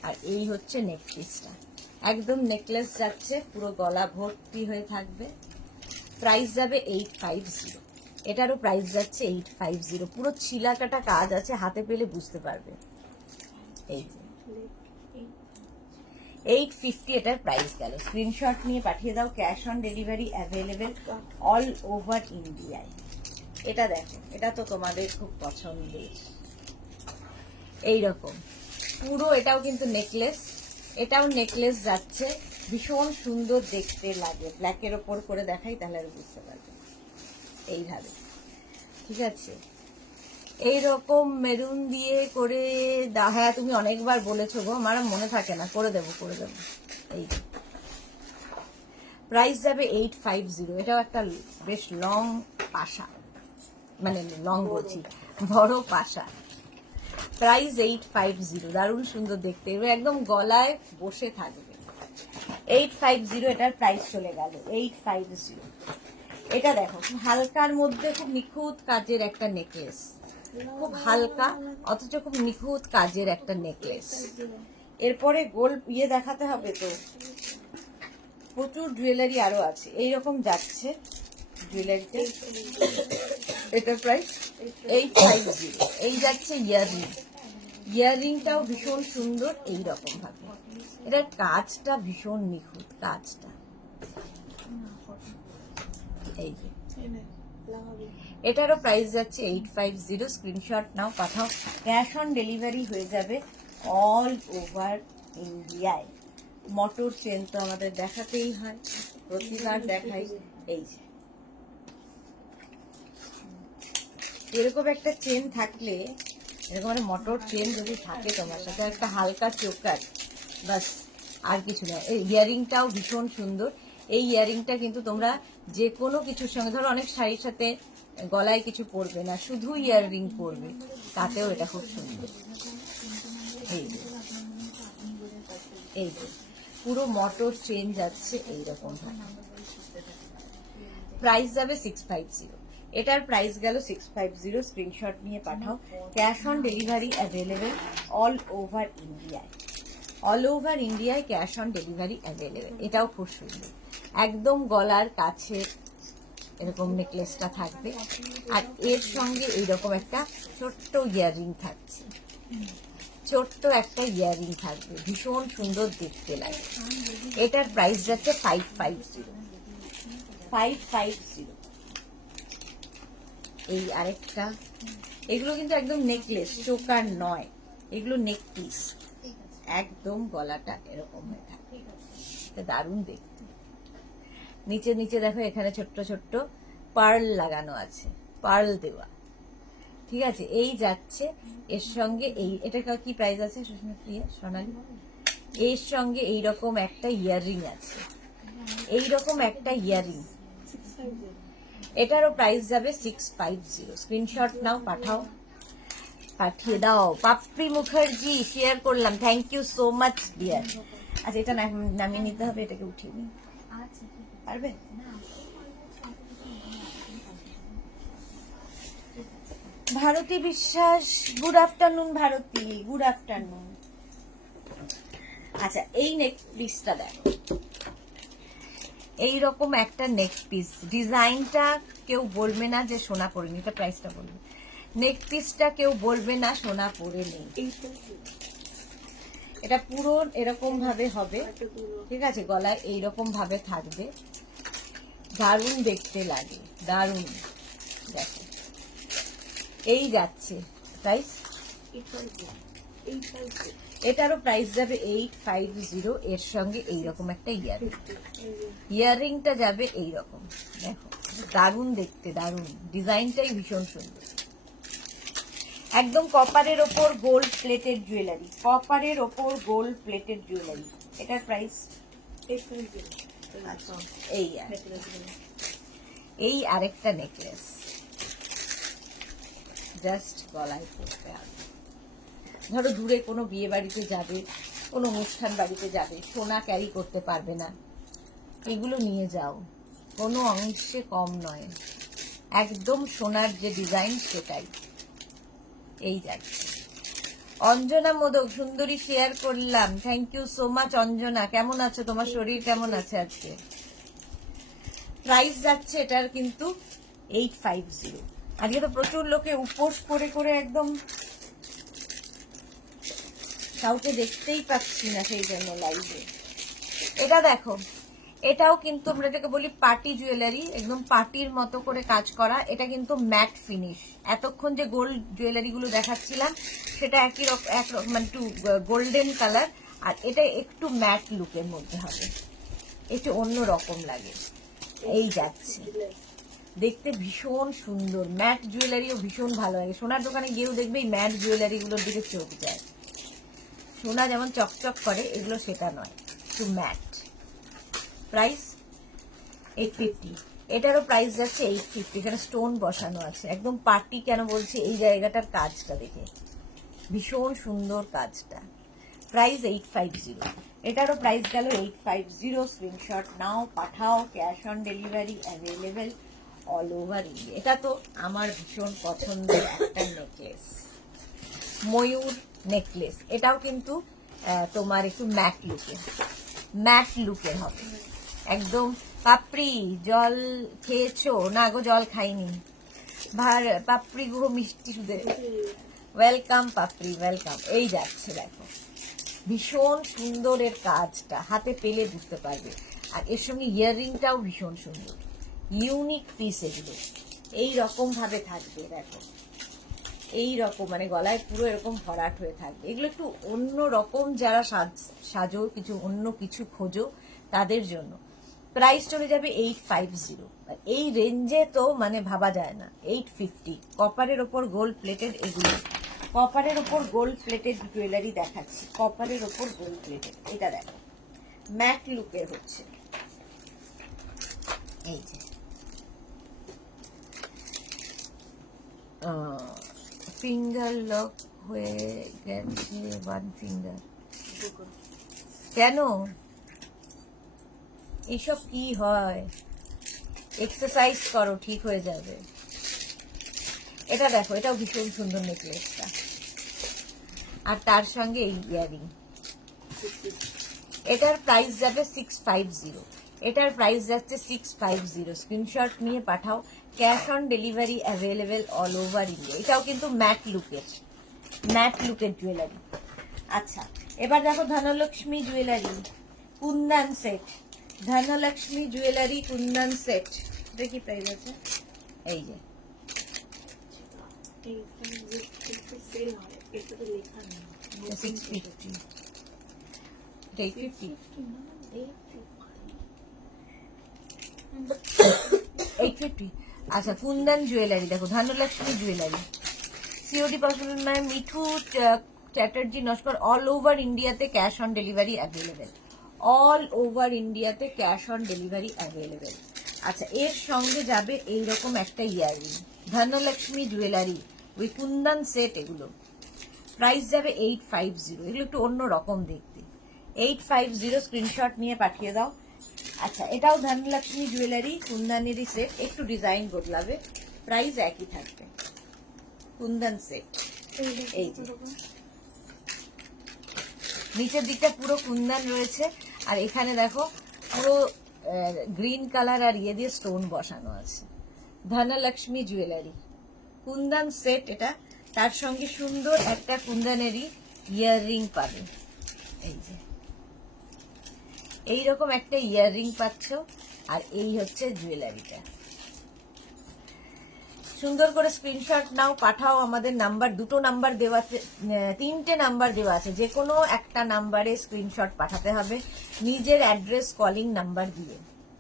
আর এই হচ্ছে নেকলেসটা, একদম নেকলেস যাচ্ছে, পুরো গলা ভর্তি হয়ে থাকবে। প্রাইস যাবে 850, এটারও প্রাইস যাচ্ছে 850। পুরো ছিলাকাটা কাজ আছে, হাতে পেলে বুঝতে পারবে। এই যে 850 এটার প্রাইস গেল। স্ক্রিনশট নিয়ে পাঠিয়ে দাও, cash on delivery available all over ইন্ডিয়ায়। এটা দেখো, এটা তো তোমাদের খুব পছন্দের, এইরকম পুরো, এটাও কিন্তু নেকলেস, এটাও নেকলেস যাচ্ছে, ভীষণ সুন্দর দেখতে লাগে। ব্ল্যাকের ওপর করে দেখাই তাহলে আর বুঝতে পারবে, এইভাবে, ঠিক আছে। এইরকম মেরুন দিয়ে করে, হ্যাঁ তুমি অনেকবার বলেছো গো, আমার মনে থাকে না, করে দেবো করে দেবো। এই প্রাইস যাবে 850। এটাও একটা বেশ লং পাশা, মানে লং বলছি, বড় পাশা। প্রাইস 850, দারুণ সুন্দর দেখতে, এবার একদম গলায় বসে থাকবে। 850 এটার প্রাইস চলে গেল 850। এটা দেখো খুব হালকার মধ্যে খুব নিখুঁত কাজের একটা নেকলেস, খুব হালকা অথচ খুব নিখুঁত কাজের একটা নেকলেস। এরপরে গোল্ড ইয়ে দেখাতে হবে তো, প্রচুর জুয়েলারি আরো আছে এইরকম যাচ্ছে জুয়েলারিতে। এটার প্রাইস 850। এই যাচ্ছে ইয়াররিং, ইয়াররিংটাও ভীষণ সুন্দর এইরকম ভাবে, এটার কাজটা ভীষণ নিখুঁত কাজটা। এই যে এটারও প্রাইস যাচ্ছে 850। স্ক্রিনশট নাও, পাঠাও। ক্যাশ অন ডেলিভারি হয়ে যাবে অল ওভার ইন্ডিয়ায়। মোটর চেন তো আমাদের দেখাতেই হয়, প্রতিবার দেখাই। এই যে এরকম একটা চেন থাকলে, এরকম একটা মোটর চেন যদি থাকে তোমার সাথে, একটা হালকা চোকার, বাস আর কিছু না। এই ইয়ারিংটাও ভীষণ সুন্দর। এই ইয়ারিংটা কিন্তু তোমরা যে কোনো কিছুর সঙ্গে, ধরো অনেক শাড়ির সাথে গলায় কিছু পরবে না, শুধু ইয়াররিং পরবে, তাতেও এটা খুব সুন্দর। এই যে এই যে পুরো মোটর চেন যাচ্ছে এইরকম ভাবে। প্রাইস যাবে 650। এটার প্রাইস গেল 650। স্ক্রিনশট নিয়ে পাঠাও। Cash on delivery available all over ইন্ডিয়ায়। অল ওভার ইন্ডিয়ায় ক্যাশ অন ডেলিভারি অ্যাভেলেবেল। এটাও খুব সুন্দর, একদম গলার কাছে এরকম নেকলেসটা থাকবে, আর এর সঙ্গে এইরকম একটা ছোট্ট ইয়াররিং থাকছে, ছোট্ট একটা ইয়াররিং থাকবে, ভীষণ সুন্দর দেখতে লাগে। এটার প্রাইস যাচ্ছে 550। 550। এই আরেকটা, এগুলো কিন্তু একদম নেকলেস, চোকার নয়, এগুলো নেক পিস, একদম গলাটা এরকম হয়ে থাকে, দারুণ দেখতে। নিচে নিচে দেখো এখানে ছোট্ট ছোট্ট পার্ল লাগানো আছে, পার্ল দেওয়া, ঠিক আছে। এই যাচ্ছে এর সঙ্গে এই, এটা কি প্রাইস আছে সোনালি? এর সঙ্গে এইরকম একটা ইয়াররিং আছে, এইরকম একটা ইয়াররিং। এটারও প্রাইস যাবে 650। স্ক্রিনশট নাও, পাঠাও, পাঠিয়ে দাও। পাপ্পি মুখার্জি শেয়ার করলাম, thank you so much dear. আচ্ছা এটা নামিয়ে নিতে হবে, এটাকে উঠিয়ে নিই, পারবে? Bharati Biswas, good afternoon Bharati, good afternoon. আচ্ছা এই নেক পিসটা দেখো, এইরকম একটা নেক পিস, ডিজাইনটা কেউ বলবে না যে সোনা পরেনি, এটা প্রাইসটা বলবে। নেক পিসটা কেউ বলবে না সোনা পরে নেই, এটা পুরো এরকম ভাবে হবে, ঠিক আছে, গলায় এইরকম ভাবে থাকবে, দারুণ দেখতে লাগে, দারুণ। দেখো এই যাচ্ছে প্রাইস, এটারও প্রাইস যাবে 850। এর সঙ্গে এইরকম একটা ইয়াররিং, ইয়াররিংটা যাবে এইরকম, দেখো দারুণ দেখতে, দারুণ, ডিজাইনটাই ভীষণ সুন্দর। একদম কপারের ওপর গোল্ড প্লেটেড জুয়েলারি, কপারের ওপর গোল্ড প্লেটেড জুয়েলারি। এটার প্রাইস এই আরেকটা নেকলেস, জাস্ট গলায় পরতে হবে। ধরো দূরে কোনো বিয়ে বাড়িতে যাবে, কোনো অনুষ্ঠান বাড়িতে যাবে, সোনা ক্যারি করতে পারবে না, এগুলো নিয়ে যাও, কোনো অংশে কম নয়, একদম সোনার যে ডিজাইন সেটাই। এই যাচ্ছে। অঞ্জনা মোদক সুন্দরী শেয়ার করলাম, thank you so much Anjana. কেমন আছো, তোমার শরীর কেমন আছে আজকে? প্রাইস যাচ্ছে এটার কিন্তু 850। আজকে তো প্রচুর লোকে উপোস করে করে একদম কাউকে দেখতেই পাচ্ছি না, সেই জন্য লাইভে। এটা দেখো, এটাও কিন্তু আমরা এটাকে বলি পার্টি জুয়েলারি, একদম পার্টির মতো করে কাজ করা। এটা কিন্তু ম্যাট ফিনিশ। এতক্ষণ যে গোল্ড জুয়েলারি গুলো দেখাচ্ছিলাম সেটা একই রকম, মানে একটু গোল্ডেন কালার, আর এটা একটু ম্যাট লুকের মধ্যে হবে, একটু অন্য রকম লাগে। এই যাচ্ছে, দেখতে ভীষণ সুন্দর, ম্যাট জুয়েলারিও ভীষণ ভালো লাগে। সোনার দোকানে গিয়েও দেখবে এই ম্যাট জুয়েলারি গুলোর দিকে চোখ যায়। সোনা যেমন চকচক করে, এগুলো সেটা নয়, একটু ম্যাট। প্রাইস 850। এটারও প্রাইস যাচ্ছে 850। এখানে স্টোন বসানো আছে, একদম পার্টি। কেন বলছি, এই জায়গাটার কাজটা দেখে, ভীষণ সুন্দর কাজটা। প্রাইস 850। এটারও প্রাইস গেল 850। স্ক্রিনশট নাও, পাঠাও, cash on delivery available all over India. এটা তো আমার ভীষণ পছন্দের একটা নেকলেস, ময়ূর নেকলেস। এটাও কিন্তু তোমার একটু ম্যাট লুকের হবে একদম। পাপড়ি, জল খেয়েছো? না গো, জল খাইনি। পাপড়ি গো, মিষ্টি দে। ওয়েলকাম পাপড়ি, ওয়েলকাম। এই যাচ্ছে, দেখো ভীষণ সুন্দর এর কাজটা, হাতে পেলে বুঝতে পারবে। আর এর সঙ্গে ইয়াররিংটাও ভীষণ সুন্দর, ইউনিক পিস এগুলো। এই রকম ভাবে থাকবে, দেখো এই রকম, মানে গলায় পুরো এরকম ভরাট হয়ে থাকবে। এগুলো একটু অন্য রকম, যারা সাজো, কিছু অন্য কিছু খোঁজো, তাদের জন্য। প্রাইস চলে যাবে 850। এই রেঞ্জে তো মানে ভাবা যায় না। 850 কপারের ওপর গোল্ড প্লেটেড। এগুলো কপারের ওপর গোল্ড প্লেটেড জুয়েলারি দেখাচ্ছি, কপারের ওপর গোল্ড প্লেটেড। এটা দেখো ম্যাট লুকের হচ্ছে। এই যে ফিঙ্গার লক হয়ে গেছে, 1 ফিঙ্গার। কেন এইসব কি হয়? এক্সারসাইজ করো, ঠিক হয়ে যাবে। এটা দেখো, এটাও ভীষণ সুন্দর নেকলেসটা, আর তার সঙ্গে এই ইয়ারিং। এটার প্রাইস যাবে 650। এটার প্রাইস যাচ্ছে 650। স্ক্রিনশট নিয়ে পাঠাও, cash on delivery available all over India. এটাও কিন্তু ম্যাট লুকের জুয়েলারি। আচ্ছা, এবার দেখো Dhanlakshmi jewellery kundan set. Dhanlakshmi jewellery kundan set, এটা কি প্রাইস আছে? এই যে সেল হয়, এটা তো লেখা নেই। 650। 850। 850। আচ্ছা, কুন্দন জুয়েলারি দেখো, ধনলক্ষ্মী জুয়েলারি। সিওডি পসিবল নয়। মিঠু চ্যাটার্জি নস্কর। অল ওভার ইন্ডিয়াতে cash on delivery available. All over ইন্ডিয়াতে ক্যাশ অন ডেলিভারি অ্যাভেলেবেল। আচ্ছা, এর সঙ্গে যাবে এইরকম একটা ইয়াররিং, ধনলক্ষ্মী জুয়েলারি ওই কুন্দন সেট। এগুলো প্রাইস যাবে 850। এগুলো একটু অন্য রকম দেখতে। 850 স্ক্রিনশট নিয়ে পাঠিয়ে দাও। আচ্ছা, এটাও ধনলক্ষ্মী জুয়েলারি, কুন্দনেরই সেট, একটু ডিজাইন বদলাবে, প্রাইস একই থাকবে। কুন্দন সেট। এই যে নিচের দিকটা পুরো কুন্দন রয়েছে, আর এখানে দেখো পুরো গ্রিন কালার আর ইয়ে দিয়ে স্টোন বসানো আছে। ধনলক্ষ্মী জুয়েলারি কুন্দন সেট এটা, তার সঙ্গে সুন্দর একটা কুন্দনেরই ইয়াররিং পাবে। এই যে এইরকম একটা ইয়াররিং পাচ্ছ, আর এই হচ্ছে জুয়েলারিটা। সুন্দর করে স্ক্রিনশট নাও, পাঠাও। আমাদের নাম্বার, দুটো নাম্বার দেওয়া আছে, 3টে নাম্বার দেওয়া আছে। যে কোনো একটা নাম্বারে স্ক্রিনশট পাঠাতে হবে, নিজের অ্যাড্রেস কলিং নাম্বার দিয়ে।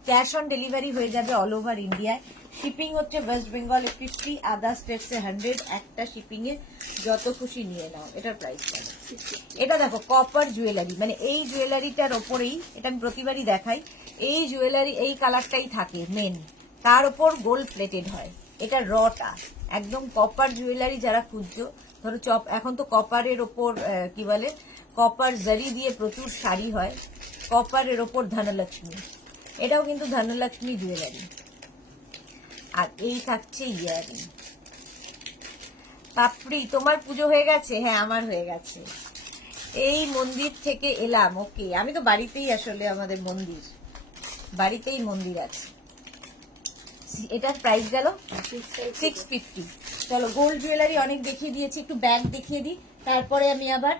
ক্যাশ অন ডেলিভারি হয়ে যাবে অল ওভার ইন্ডিয়ায়। শিপিং হচ্ছে ওয়েস্ট বেঙ্গলে 50, আদার স্টেটসে 100। একটা শিপিং এ যত খুশি নিয়ে নাও। এটার প্রাইস কত? এটা দেখো কপার জুয়েলারি, মানে এই জুয়েলারিটার ওপরেই, এটা আমি প্রতিবারই দেখাই, এই জুয়েলারি এই কালারটাই থাকে মেন, তার ওপর গোল্ড প্লেটেড হয়। এটা রটা একদম কপার জুয়েলারি। যারা খুঁজছো, ধরো এখন তো কপারের ওপর কি বলে, কপার জারি দিয়ে প্রচুর শাড়ি হয়, কপারের ওপর ধনলক্ষ্মী। এটাও কিন্তু ধনলক্ষ্মী জুয়েলারি। আর এই থাকছে ইয়ারিং। পাপড়ি, তোমার পুজো হয়ে গেছে? হ্যাঁ, আমার হয়ে গেছে। এই মন্দির থেকে এলাম। ওকে, আমি তো বাড়িতেই, আসলে আমাদের মন্দির, বাড়িতেই মন্দির আছে। এটার প্রাইস গেল 650। চলো, গোল্ড জুয়েলারি অনেক দেখিয়ে দিয়েছি, একটু ব্যাগ দেখিয়ে দিই, তারপরে আমি আবার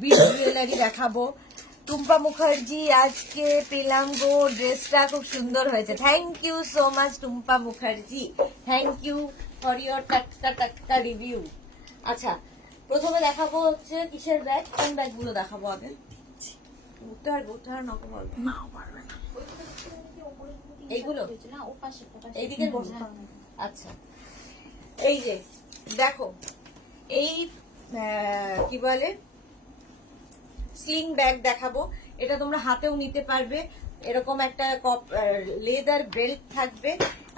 বিড জুয়েলারি দেখাবো। টুম্পা মুখার্জি, আজকে পেলাম গো, ড্রেসটা খুব সুন্দর হয়েছে। Thank you so much Tumpa Mukherjee, thank you for your টাটকা রিভিউ। আচ্ছা, প্রথমে দেখাবো হচ্ছে কিসের ব্যাগ, কোন ব্যাগগুলো দেখাবো আগে? উঠতে হয় না, বলবো এইগুলো এইদিকে। আচ্ছা, এই যে দেখো, এই কি বলে স্লিং ব্যাগ দেখাবো। এটা তোমরা হাতেও নিতে পারবে, এরকম একটা লেদার বেল্ট থাকবে।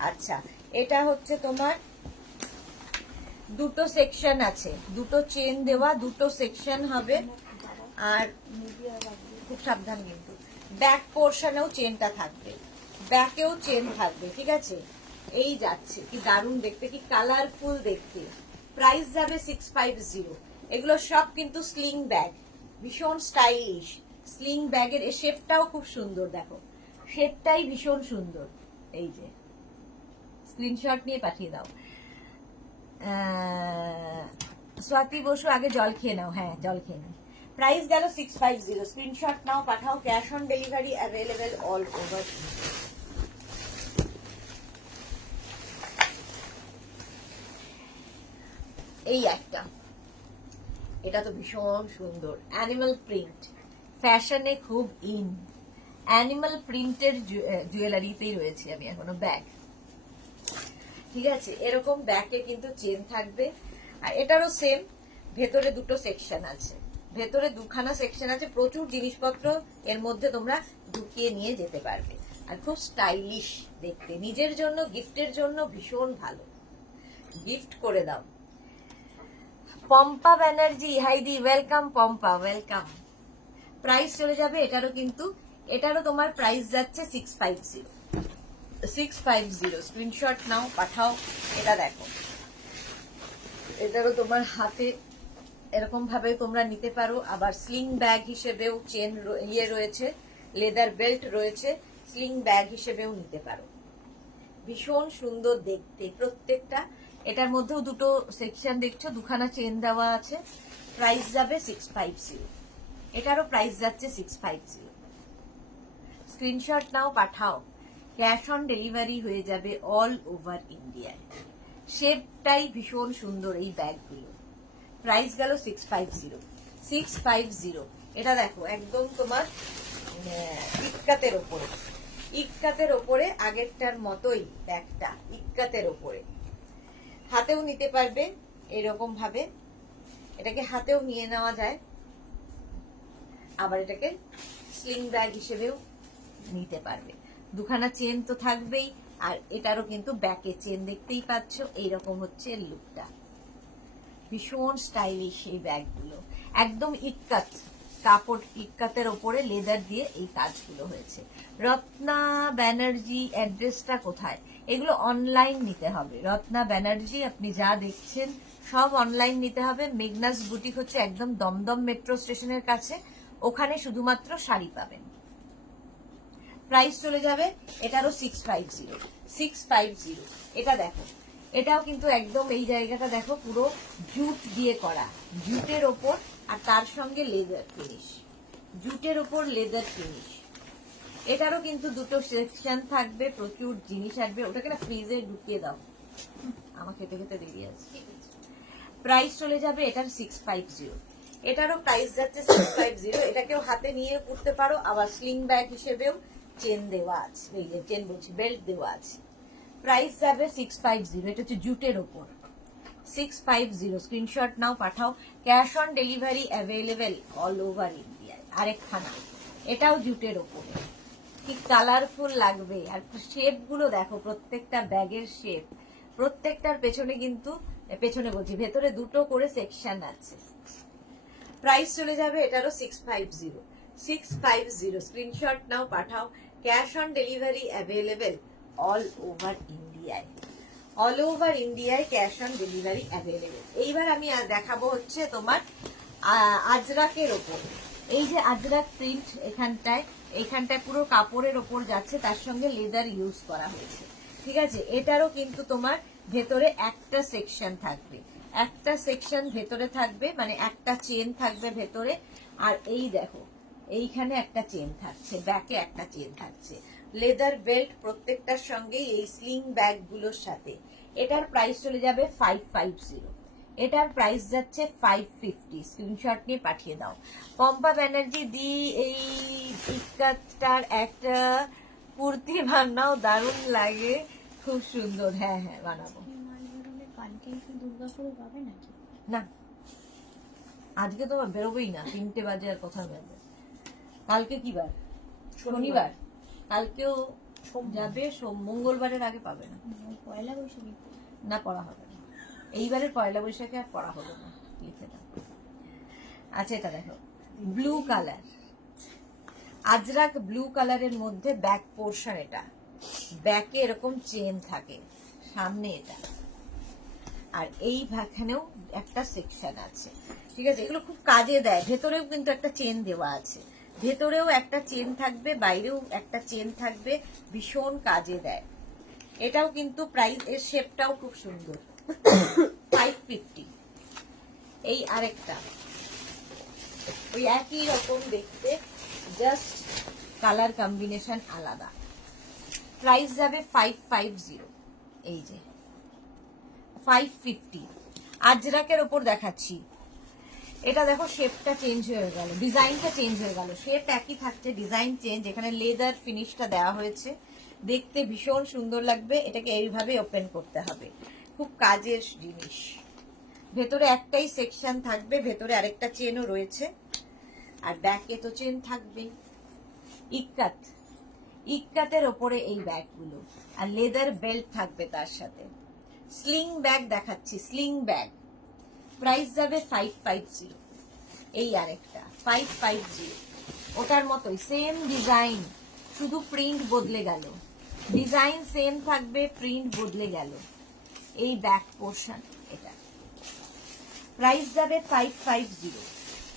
আচ্ছা, এটা হচ্ছে তোমার দুটো সেকশন আছে, দুটো চেন দেওয়া, দুটো সেকশন হবে। আর খুব সাবধান কিন্তু ব্যাক পোর্শনেও চেনটা থাকবে, ব্যাকেও চেন থাকবে, ঠিক আছে। এই যাচ্ছে, কি দারুণ দেখতে, কি কালারফুল দেখতে। প্রাইস যাবে 650। এগুলো সব কিন্তু স্লিং ব্যাগ, ভীষণ স্টাইলিশ স্লিং ব্যাগের। এই শেপটাও খুব সুন্দর, দেখো শেপটাই ভীষণ সুন্দর। এই যে স্ক্রিনশট নিয়ে পাঠিয়ে দাও। স্বাতি বসু, আগে জল খেয়ে নাও। হ্যাঁ, জল খেয়ে নাও। প্রাইস গেল 650। স্ক্রিনশট নাও, পাঠাও। Cash on delivery available all over. এই একটা, এটা তো ভীষণ সুন্দর, অ্যানিমাল প্রিন্ট, ফ্যাশনে খুব ইন। অ্যানিমাল প্রিন্টের জুয়েলারিতেই রয়েছে আমি এখনো। ব্যাগ, ঠিক আছে, এরকম ব্যাকে কিন্তু চেন থাকবে। আর এটারও সেম, ভেতরে দুটো সেকশন আছে, ভেতরে দুখানা সেকশন আছে। প্রচুর জিনিসপত্র এর মধ্যে তোমরা ঢুকিয়ে নিয়ে যেতে পারবে। আর খুব স্টাইলিশ দেখতে, নিজের জন্য, গিফটের জন্য ভীষণ ভালো। গিফট করে দাও। পম্পা ব্যানার্জি, হাইদি ওয়েলকাম। পম্পা ওয়েলকাম। প্রাইস চলে যাবে এটারও, কিন্তু এটারও তোমার প্রাইস যাচ্ছে 650। 650। স্ক্রিনশট নাও, পাঠাও। এটা দেখো, এটারও তোমার হাতে এরকম ভাবে তোমরা নিতে পারো। আবার স্লিং ব্যাগ হিসেবেও চেন ইয়ে রয়েছে, লেদার বেল্ট রয়েছে, স্লিং ব্যাগ হিসেবেও নিতে পারো। ভীষণ সুন্দর দেখতে প্রত্যেকটা। এটার মধ্যেও দুটো সেকশন দেখছো, দুখানা চেন দেওয়া আছে। প্রাইস যাবে 650। এটারও প্রাইস যাচ্ছে 650। স্ক্রিনশট নাও, পাঠাও। ক্যাশ অন ডেলিভারি হয়ে যাবে অল ওভার ইন্ডিয়ায়। শেপটাই ভীষণ সুন্দর এই ব্যাগগুলো। প্রাইস গেল 650। 650। এটা দেখো একদম তোমার ইক্কাতের ওপরে, ইক্কাতের ওপরে, আগেরটার মতোই ব্যাগটা ইক্কাতের ওপরে। হাতেও নিতে পারবে এরকম ভাবে, এটাকে হাতেও নিয়ে নেওয়া যায়, আবার এটাকে স্লিং ব্যাগ হিসেবেও নিতে পারবে। দুখানা চেন তো থাকবেই, আর এটারও কিন্তু ব্যাকে চেন দেখতেই পাচ্ছ। এইরকম হচ্ছে লুকটা, ভীষণ স্টাইলিশ এই ব্যাগগুলো। একদম ইক্কাত কাপড়, ইক্কাতের ওপরে লেদার দিয়ে এই কাজগুলো হয়েছে। রত্না ব্যানার্জি, অ্যাড্রেসটা কোথায়? এগুলো অনলাইন নিতে হবে। রত্না ব্যানার্জি, আপনি যা দেখছেন সব অনলাইন নিতে হবে। মেঘনাস বুটিক হচ্ছে একদম দমদম মেট্রো স্টেশনের কাছে, ওখানে শুধুমাত্র শাড়ি পাবেন। প্রাইস চলে যাবে এটারও 650। 650। এটা দেখো, এটাও কিন্তু একদম এই জায়গাটা দেখো পুরো জুট দিয়ে করা, জুটের ওপর, আর তার সঙ্গে লেদার ফিনিশ, জুটের ওপর লেদার ফিনিশ। এটারও কিন্তু দুটো সেকশন থাকবে, প্রচুর জিনিস আসবে। ওটাকে না ফ্রিজে ঢুকিয়ে দাও, আমার খেতে খেতে দেরি আছে। প্রাইস চলে যাবে এটার 650। এটারও প্রাইস যাচ্ছে 650। এটাকেও হাতে নিয়ে পড়তে পারো, আবার স্লিং ব্যাগ হিসেবেও চেন দেওয়া আছে, এই যে চেন বলছি, বেল্ট দেওয়া আছে। প্রাইস যাবে 650। এটা হচ্ছে জুটের ওপর। 650। স্ক্রিনশট নাও, পাঠাও। Cash on delivery available all over ইন্ডিয়ায়। আরেকখানা, এটাও জুটের ওপর, কি কালারফুল লাগবে। আর শেপ গুলো দেখো, প্রত্যেকটা ব্যাগের শেপ, প্রত্যেকটার পেছনে কিন্তু, পেছনে বলছি, ভেতরে দুটো করে সেকশন আছে। প্রাইস চলে যাবে এটারও 650। 650। স্ক্রিনশট নাও, পাঠাও। Cash on delivery available all over ইন্ডিয়ায়। অল ওভার ইন্ডিয়ায় ক্যাশ অন ডেলিভারি অ্যাভেলেবেল। এইবার আমি দেখাবো হচ্ছে তোমার আজরাকের ওপর। এই যে আজরাক প্রিন্ট, এখানটায় পুরো কাপড়ের ওপর যাচ্ছে, তার সঙ্গে লেদার ইউজ করা হয়েছে, ঠিক আছে। এটারও কিন্তু তোমার ভেতরে একটা সেকশন থাকবে, একটা সেকশন ভেতরে থাকবে, মানে একটা চেন থাকবে ভেতরে। আর এই দেখো, এইখানে একটা চেন থাকছে, ব্যাকে একটা চেন থাকছে। লেদার বেল্ট প্রত্যেকটার সঙ্গেই এই স্লিং ব্যাগ গুলোর সাথে। এটার প্রাইস চলে যাবে 550। এটার প্রাইস যাচ্ছে 550। স্ক্রিনশট নিয়ে পাঠিয়ে দাও। পম্পা ব্যানার্জি দি, এই ইক্কাতটার একটা কুর্তি বানাও, দারুণ লাগে, খুব সুন্দর। হ্যাঁ হ্যাঁ, বানাবো। না, আজকে তো বেরোবেই না, 3টে বাজে আর কথা বাজে। কালকে কি বার? শনিবার। কালকেও যাবে, মঙ্গলবারের আগে পাবে না। পয়লা বৈশাখী না, পড়া হবে না এইবারের পয়লা বৈশাখে, আর পড়া হবে না, লিখে দাও। আচ্ছা, এটা দেখো, ব্লু কালার, আজরাক ব্লু কালারের মধ্যে ব্যাক পোর্শন, এটা ব্যাকে এরকম চেন থাকে, সামনে এটা, আর এইখানেও একটা সেকশন আছে, ঠিক আছে। এগুলো খুব কাজে দেয়। ভেতরেও কিন্তু একটা চেন দেওয়া আছে, ভেতরেও একটা চেন থাকবে, বাইরেও একটা চেন থাকবে, ভীষণ কাজে দেয়। এটাও কিন্তু প্রাইস, এর শেপটাও খুব সুন্দর। 550। এই আরেকটা ওই একই রকম দেখতে, জাস্ট কালার কম্বিনেশন আলাদা। প্রাইস যাবে 550। এই যে 550। আজরাকের ওপর দেখাচ্ছি। এটা দেখো, শেপটা চেঞ্জ হয়ে গেল, ডিজাইনটা চেঞ্জ হয়ে গেল, শেপ একই থাকছে, ডিজাইন চেঞ্জ। এখানে লেদার ফিনিশটা দেওয়া হয়েছে, দেখতে ভীষণ সুন্দর লাগবে। এটাকে এইভাবে ওপেন করতে হবে, খুব কাজের জিনিস। ভেতরে একটাই সেকশন থাকবে, ভেতরে আরেকটা চেনও রয়েছে, আর ব্যাকে তো চেন থাকবেই। ইক্কাত, ইক্কাতের ওপরে এই ব্যাগগুলো, আর লেদার বেল্ট থাকবে তার সাথে। স্লিং ব্যাগ দেখাচ্ছি, স্লিং ব্যাগ, প্রাইস যাবে 550। এই আরেকটা 550, ওটার মতোই সেম ডিজাইন, শুধু প্রিন্ট বদলে গেল। ডিজাইন সেম থাকবে, প্রিন্ট বদলে গেল। এই ব্যাক পোর্শন, এটা প্রাইস যাবে 550।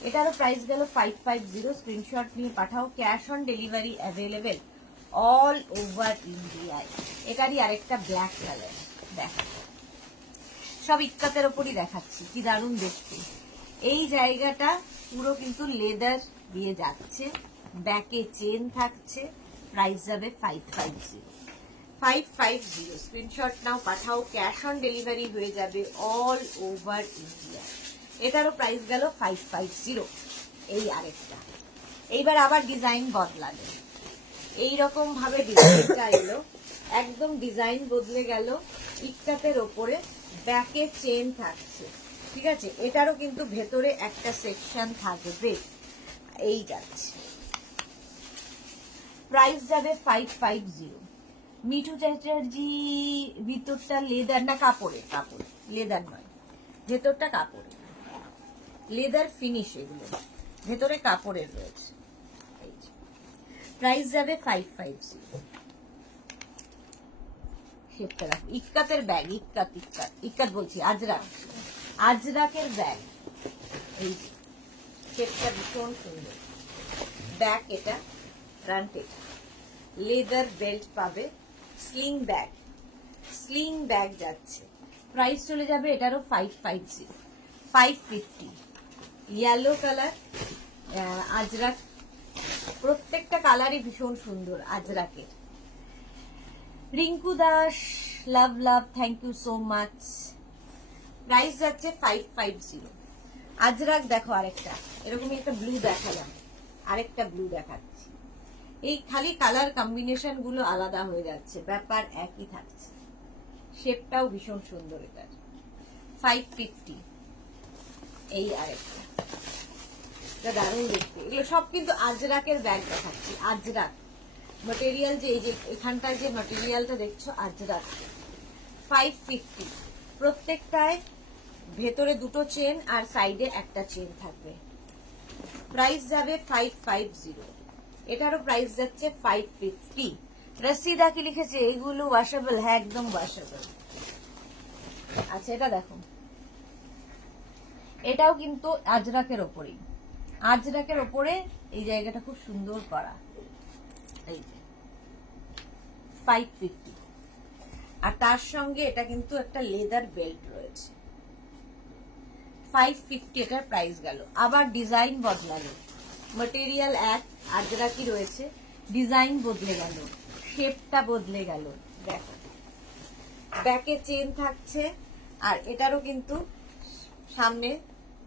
এটারও প্রাইস গেল 550। স্ক্রিনশট নিয়ে পাঠাও, cash on delivery available all over ইন্ডিয়ায়। এটারই আরেকটা ব্ল্যাক কালার, দেখা সব ইক্কাতের ওপরই দেখাচ্ছি, কি দারুণ দেখতে। এই জায়গাটা পুরো কিন্তু লেদার দিয়ে যাচ্ছে, ব্যাকে চেন থাকছে। প্রাইস যাবে 550। 550 স্ক্রিনশট নাও, পাঠাও, ক্যাশ অন ডেলিভারি হয়ে যাবে অল ওভার ইন্ডিয়া। এটারও প্রাইস গেল 550। এই আরেকটা, এইবার আবার ডিজাইন বদলালো, এইরকম ভাবে ডিজাইনটা এলো, একদম ডিজাইন বদলে গেল। ইক্কাতের ওপরে ব্যাকে চেন থাকছে, ঠিক আছে। এটারও কিন্তু ভেতরে একটা সেকশন থাকবে। এই যাচ্ছে, প্রাইস যাবে 550। মিঠু চ্যাটার্জি, ভিতরটা লেদার না কাপড়ে? কাপড়, লেদার নয়, ভেতরটা কাপড়ে, লেদার ফিনিশ, এগুলো ভেতরে কাপড়ের রয়েছে। প্রাইস যাবে 550। শেপটা দেখো, ইক্কাতের ব্যাগ, ইক্কাত ইক্কাত ইক্কাত বলছি, আজরাক, আজরাকের ব্যাগ। এই শেপটা ভীষণ সুন্দর। ব্যাগ এটা, ফ্রন্ট এটা, লেদার বেল্ট পাবে, স্লিং ব্যাগ, স্লিং ব্যাগ যাচ্ছে। প্রাইস চলে যাবে এটারও 550। 550। ইয়েলো কালার, আজরাক, প্রত্যেকটা কালারই ভীষণ সুন্দর আজরাকের। Rinku Das, love love, thank you so much. Price যাচ্ছে 550। আজরাক দেখো, আরেকটা এরকমই একটা ব্লু দেখালাম, আরেকটা ব্লু দেখাচ্ছি। এই খালি কালার কম্বিনেশন গুলো আলাদা হয়ে যাচ্ছে, ব্যাপার একই থাকছে। শেপটাও ভীষণ সুন্দর এটার। 550। এই আরেকটা, দারুণ দেখতে। এগুলো সব কিন্তু আজরাকের ব্যাগ দেখাচ্ছি, আজরাক ম্যাটেরিয়াল, যে এই যে এখানটায় যে ম্যাটেরিয়ালটা দেখছো, আজরাক। 550। প্রত্যেকটায় ভেতরে দুটো চেন আর সাইডে একটা চেন থাকবে। প্রাইস যাবে 550। এটারও প্রাইস যাচ্ছে 550। রসিদা কি লিখেছে, এগুলো ওয়াশেবল? হ্যাঁ, একদম ওয়াশেবল। আচ্ছা, এটা দেখো, এটাও কিন্তু আজরাকের ওপরেই, আজরাকের ওপরে এই জায়গাটা খুব সুন্দর করা। এই 550। আর তার সঙ্গে এটা কিন্তু একটা লেদার বেল্ট রয়েছে। 550 এটার প্রাইস গেল। আবার ডিজাইন বদলালো, ম্যাটেরিয়াল এক, আজরাকি রয়েছে, ডিজাইন বদলে গেল, শেপটা বদলে গেল। দেখো, ব্যাকে চেন থাকছে, আর এটারও কিন্তু সামনে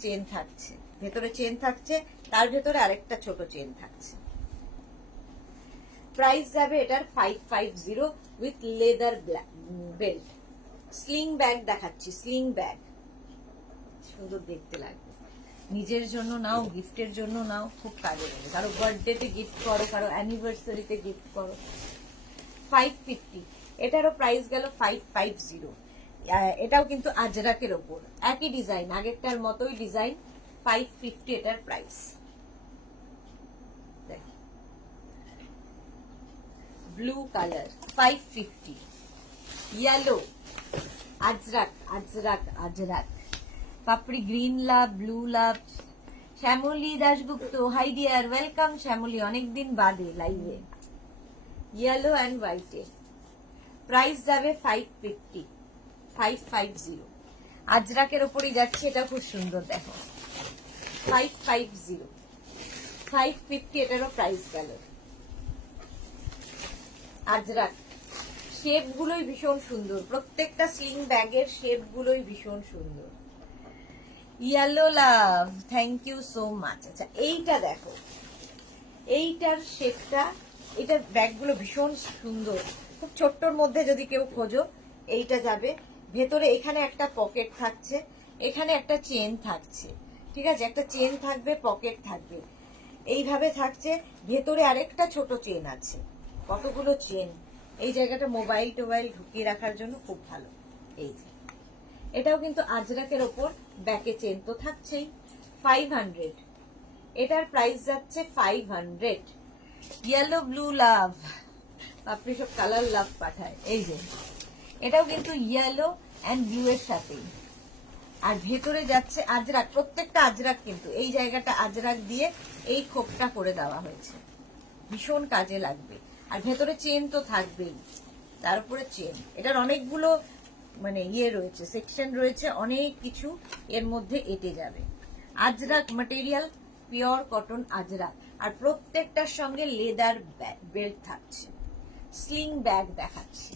চেন থাকছে, ভেতরে চেন থাকছে, তার ভেতরে আরেকটা ছোট চেন থাকছে। প্রাইস যাবে এটার 550 with leather belt. Sling bag দেখাচ্ছি, স্লিং ব্যাগ সুন্দর দেখতে লাগবে। নিজের জন্য নাও, গিফটের জন্য নাও, খুব কাজে লাগে। কারো বার্থডেতে গিফট করো, কারো অ্যানিভার্সারিতে গিফট করো। 550, এটারও প্রাইস গেল 550। এটাও কিন্তু আজরাকের ওপর, একই ডিজাইন, আগেরটার মতোই ডিজাইন। 550 এটার price. Blue colour 550, yellow, Ajrak Ajrak Ajrak, Papri green love, blue love. Shyamali Dasgupta, hi dear, welcome Shyamali, অনেকদিন বাদে লাইভে। ইয়েলো অ্যান্ড হোয়াইটে প্রাইস যাবে 550, 550। আজরাকের ওপরই যাচ্ছে, এটা খুব সুন্দর, দেখো 550, 550 এটারও প্রাইস গেল। আজরাক শেপ গুলোই ভীষণ সুন্দর, প্রত্যেকটা স্লিং ব্যাগের শেপ গুলোই ভীষণ সুন্দর। Yellow love, thank you so much. আচ্ছা এইটা দেখো, এইটার শেপটা, এটার ব্যাগগুলো ভীষণ সুন্দর, খুব ছোট্টর মধ্যে যদি কেউ খোঁজো এইটা যাবে। ভেতরে এখানে একটা পকেট থাকছে, এখানে একটা চেন থাকছে, ঠিক আছে, একটা চেন থাকবে, পকেট থাকবে, এইভাবে থাকছে। ভেতরে আরেকটা ছোট চেন আছে, কতগুলো চেন। এই জায়গাটা মোবাইল টোবাইল ঢুকিয়ে রাখার জন্য খুব ভালো। এই যে এটাও কিন্তু আজরাকের ওপর, ব্যাকে চেন তো থাকছেই। 500, এটার প্রাইস যাচ্ছে 500। ইয়েলো ব্লু লাভ, আপনি সব কালার লাভ পাঠায়। এই যে এটাও কিন্তু ইয়েলো অ্যান্ড ব্লু এর সাথেই, আর ভেতরে যাচ্ছে আজরাক, প্রত্যেকটা আজরাক কিন্তু এই জায়গাটা আজরাক দিয়ে এই খোপটা করে দেওয়া হয়েছে, ভীষণ কাজে লাগবে। আর ভেতরে চেন তো থাকবেই, তার উপরে চেন। এটার অনেকগুলো মানে ইয়ে রয়েছে, সেকশন রয়েছে, অনেক কিছু এর মধ্যে এঁটে যাবে। Ajrak material, pure cotton Ajrak, আর প্রত্যেকটার সঙ্গে লেদার বেল্ট থাকছে। স্লিং ব্যাগ দেখাচ্ছে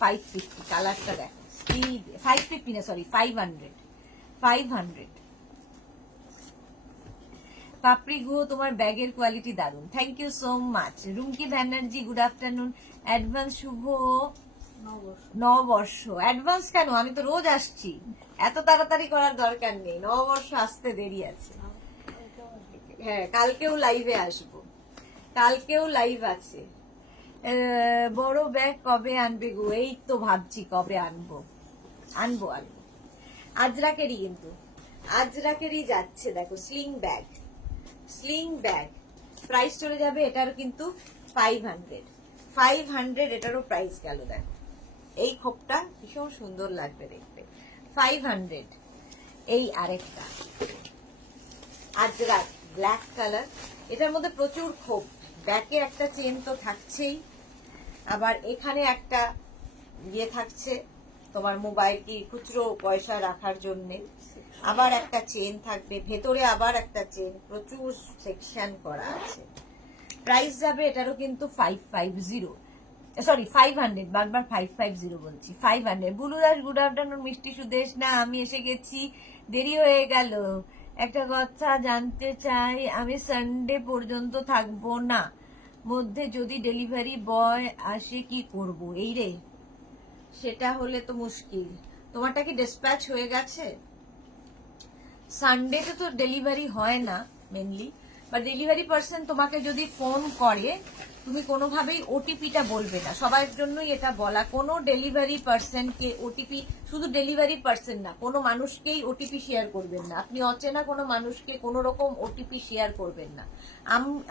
550, কালারটা দেখো, 550 না সরি 500, 500। পাপড়ি গুহ, তোমার ব্যাগের কোয়ালিটি দারুন, thank you so much. Rumki Banerjee, good afternoon, advance শুভ নববর্ষ। অ্যাডভান্স কেন, আমি তো রোজ আসছি, এত তাড়াতাড়ি করার দরকার নেই, নববর্ষ আসতে দেরি আছে। হ্যাঁ কালকেও লাইভে আসবো, কালকেও লাইভ আছে। বড় ব্যাগ কবে আনবে গো? এই তো ভাবছি কবে আনবো, আনবো আনবো। আজরাকেরই কিন্তু, আজরাকেরই যাচ্ছে, দেখো sling bag, sling bag price চলে যাবে এটার কিন্তু 500, 500 এটারও প্রাইস গেল। দেখো এই খোপটা ভীষণ সুন্দর লাগবে দেখতে, 500। এই আরেকটা আজরাক ব্ল্যাক কালার, এটার মধ্যে প্রচুর খোপ, ব্যাকে একটা চেন তো থাকছেই, আবার এখানে একটা ইয়ে থাকছে তোমার মোবাইল কি খুচরো পয়সা রাখার জন্য, আবার একটা চেন থাকবে, ভেতরে আবার একটা চেন, প্রচুর সেকশন করা আছে। প্রাইস যাবে এটারও কিন্তু 550, সরি 500, বারবার 550 বলছি, 500। Bulu Das, good afternoon. মিষ্টি সুদেশ, না আমি এসে গেছি, দেরি হয়ে গেল। একটা কথা জানতে চাই, আমি সানডে পর্যন্ত থাকবো না, মধ্যে যদি ডেলিভারি বয় আসে কি করব? এই রে, সেটা হলে তো মুশকিল। তোমারটা কি ডিসপ্যাচ হয়ে গেছে? সানডেতে তো ডেলিভারি হয় না মেনলি, বা ডেলিভারি পার্সন তোমাকে যদি ফোন করে, তুমি কোনোভাবেই ওটিপিটা বলবে না। সবার জন্যই এটা বলা, কোনো ডেলিভারি পার্সনকে ওটিপি, শুধু ডেলিভারি পার্সন না, কোনো মানুষকেই ওটিপি শেয়ার করবেন না। আপনি অচেনা কোনো মানুষকে কোনো রকম ওটিপি শেয়ার করবেন না।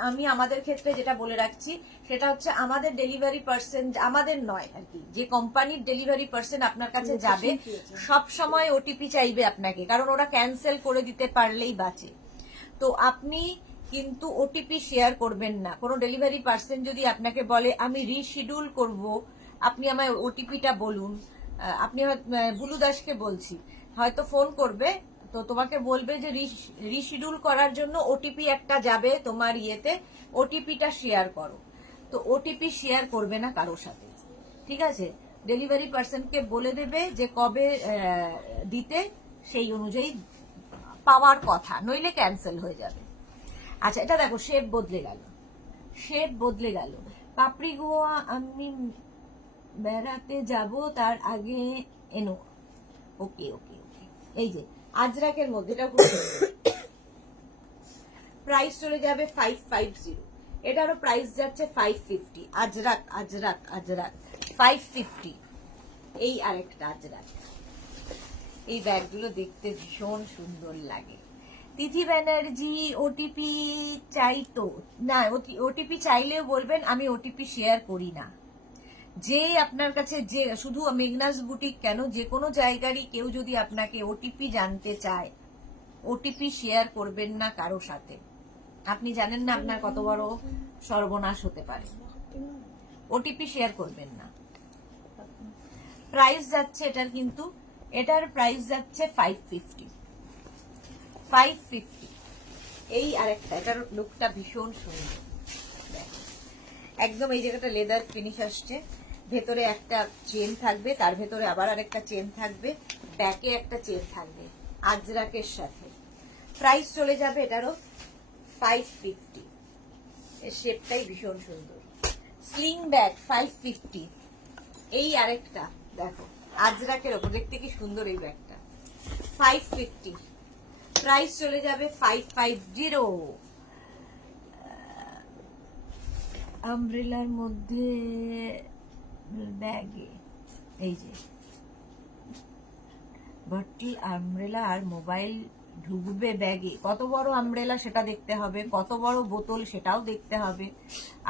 আমি আমাদের ক্ষেত্রে যেটা বলে রাখছি সেটা হচ্ছে, আমাদের ডেলিভারি পার্সন, আমাদের নয় আর কি, যে কোম্পানির ডেলিভারি পার্সন আপনার কাছে যাবে সব সময় ওটিপি চাইবে আপনাকে, কারণ ওরা ক্যান্সেল করে দিতে পারলেই বাঁচে। তো আপনি কিন্তু ওটিপি শেয়ার করবেন না। কোনো ডেলিভারি পার্সন যদি আপনাকে বলে আমি রিশিডিউল করব, আপনি আমায় ওটিপিটা বলুন, আপনি বুলু দাসকে বলছি, হয়তো ফোন করবে, তো তোমাকে বলবে যে রিশিডিউল করার জন্য ওটিপি একটা যাবে তোমার ইয়েতে, ওটিপিটা শেয়ার করো। তো ওটিপি শেয়ার করবে না কারোর সাথে, ঠিক আছে? ডেলিভারি পার্সনকে বলে দেবে যে কবে দিতে, সেই অনুযায়ী পাওয়ার কথা, নইলে ক্যান্সেল হয়ে যাবে। আচ্ছা এটা দেখো, শেপ বদলে গেল, শেপ বদলে গেল। পাপড়ি গোয়া, আমি বেড়াতে যাব, তার আগে এনো। ওকে ওকে ওকে, এই যে আজরাকের মধ্যে, এটা খুব সুন্দর, প্রাইস চলে যাবে 550। এটারও প্রাইস যাচ্ছে 550। আজরাক আজরাক আজরাক 550। এই আরেকটা আজরাক। এই ব্যাগগুলো দেখতে ভীষণ সুন্দর লাগে। তিথি ব্যানার্জি ওটিপি চাইতো না, ওটিপি চাইলেও বলবেন, আমি ওটিপি শেয়ার করি না। যে আপনার কাছে, যে শুধু মেঘনাস বুটিক কেন, যে কোনো জায়গারই কেউ যদি আপনাকে ওটিপি জানতে চায়, ওটিপি শেয়ার করবেন না কারো সাথে। আপনি জানেন না আপনার কত বড় সর্বনাশ হতে পারে। ওটিপি শেয়ার করবেন না। প্রাইস যাচ্ছে এটার, কিন্তু এটার প্রাইস যাচ্ছে 550। 550। এই আরেকটা, এটার লুকটা ভীষণ সুন্দর। একদম এই জায়গাটা লেদার ফিনিশ আসছে, ভেতরে একটা চেন থাকবে, তার ভেতরে আবার আরেকটা চেন থাকবে, ব্যাকে একটা চেন থাকবে আজরাকের সাথে। প্রাইস চলে যাবে এটারও 550। এর শেপটাই ভীষণ সুন্দর। Sling bag 550। এই আরেকটা দেখো আজরাকের ওপর, দেখতে কি সুন্দর এই ব্যাগটা। 550। প্রাইস চলে যাবে 550। আমব্রেলার মধ্যে ব্যাগে এই যে ভর্তি আমব্রেলা আর মোবাইল ঢুকবে ব্যাগে। কত বড় আমব্রেলা সেটা দেখতে হবে, কত বড় বোতল সেটাও দেখতে হবে,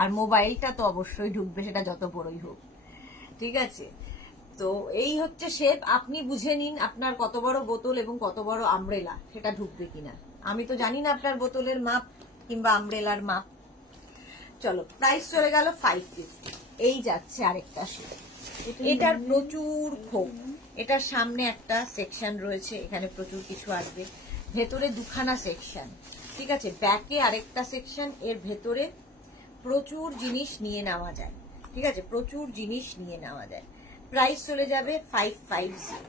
আর মোবাইলটা তো অবশ্যই ঢুকবে, সেটা যত বড়ই হোক। ঠিক আছে, তো এই হচ্ছে শেপ। আপনি বুঝে নিন আপনার কত বড় বোতল এবং কত বড় আমব্রেলা সেটা ঢুকবে কিনা। আমি তো জানি না আপনার বোতলের মাপ কিংবা আমব্রেলার মাপ। চলো, প্রাইস চলে গেল 550। এই যাচ্ছে আরেকটা শেপ। এটার প্রচুর খোপ, এটার সামনে একটা সেকশন রয়েছে, এখানে প্রচুর কিছু আসবে, ভেতরে দুখানা সেকশন। ঠিক আছে, ব্যাকে আরেকটা সেকশন, এর ভেতরে প্রচুর জিনিস নিয়ে নেওয়া যায়। ঠিক আছে, প্রচুর জিনিস নিয়ে নেওয়া যায়। প্রাইস চলে যাবে 550।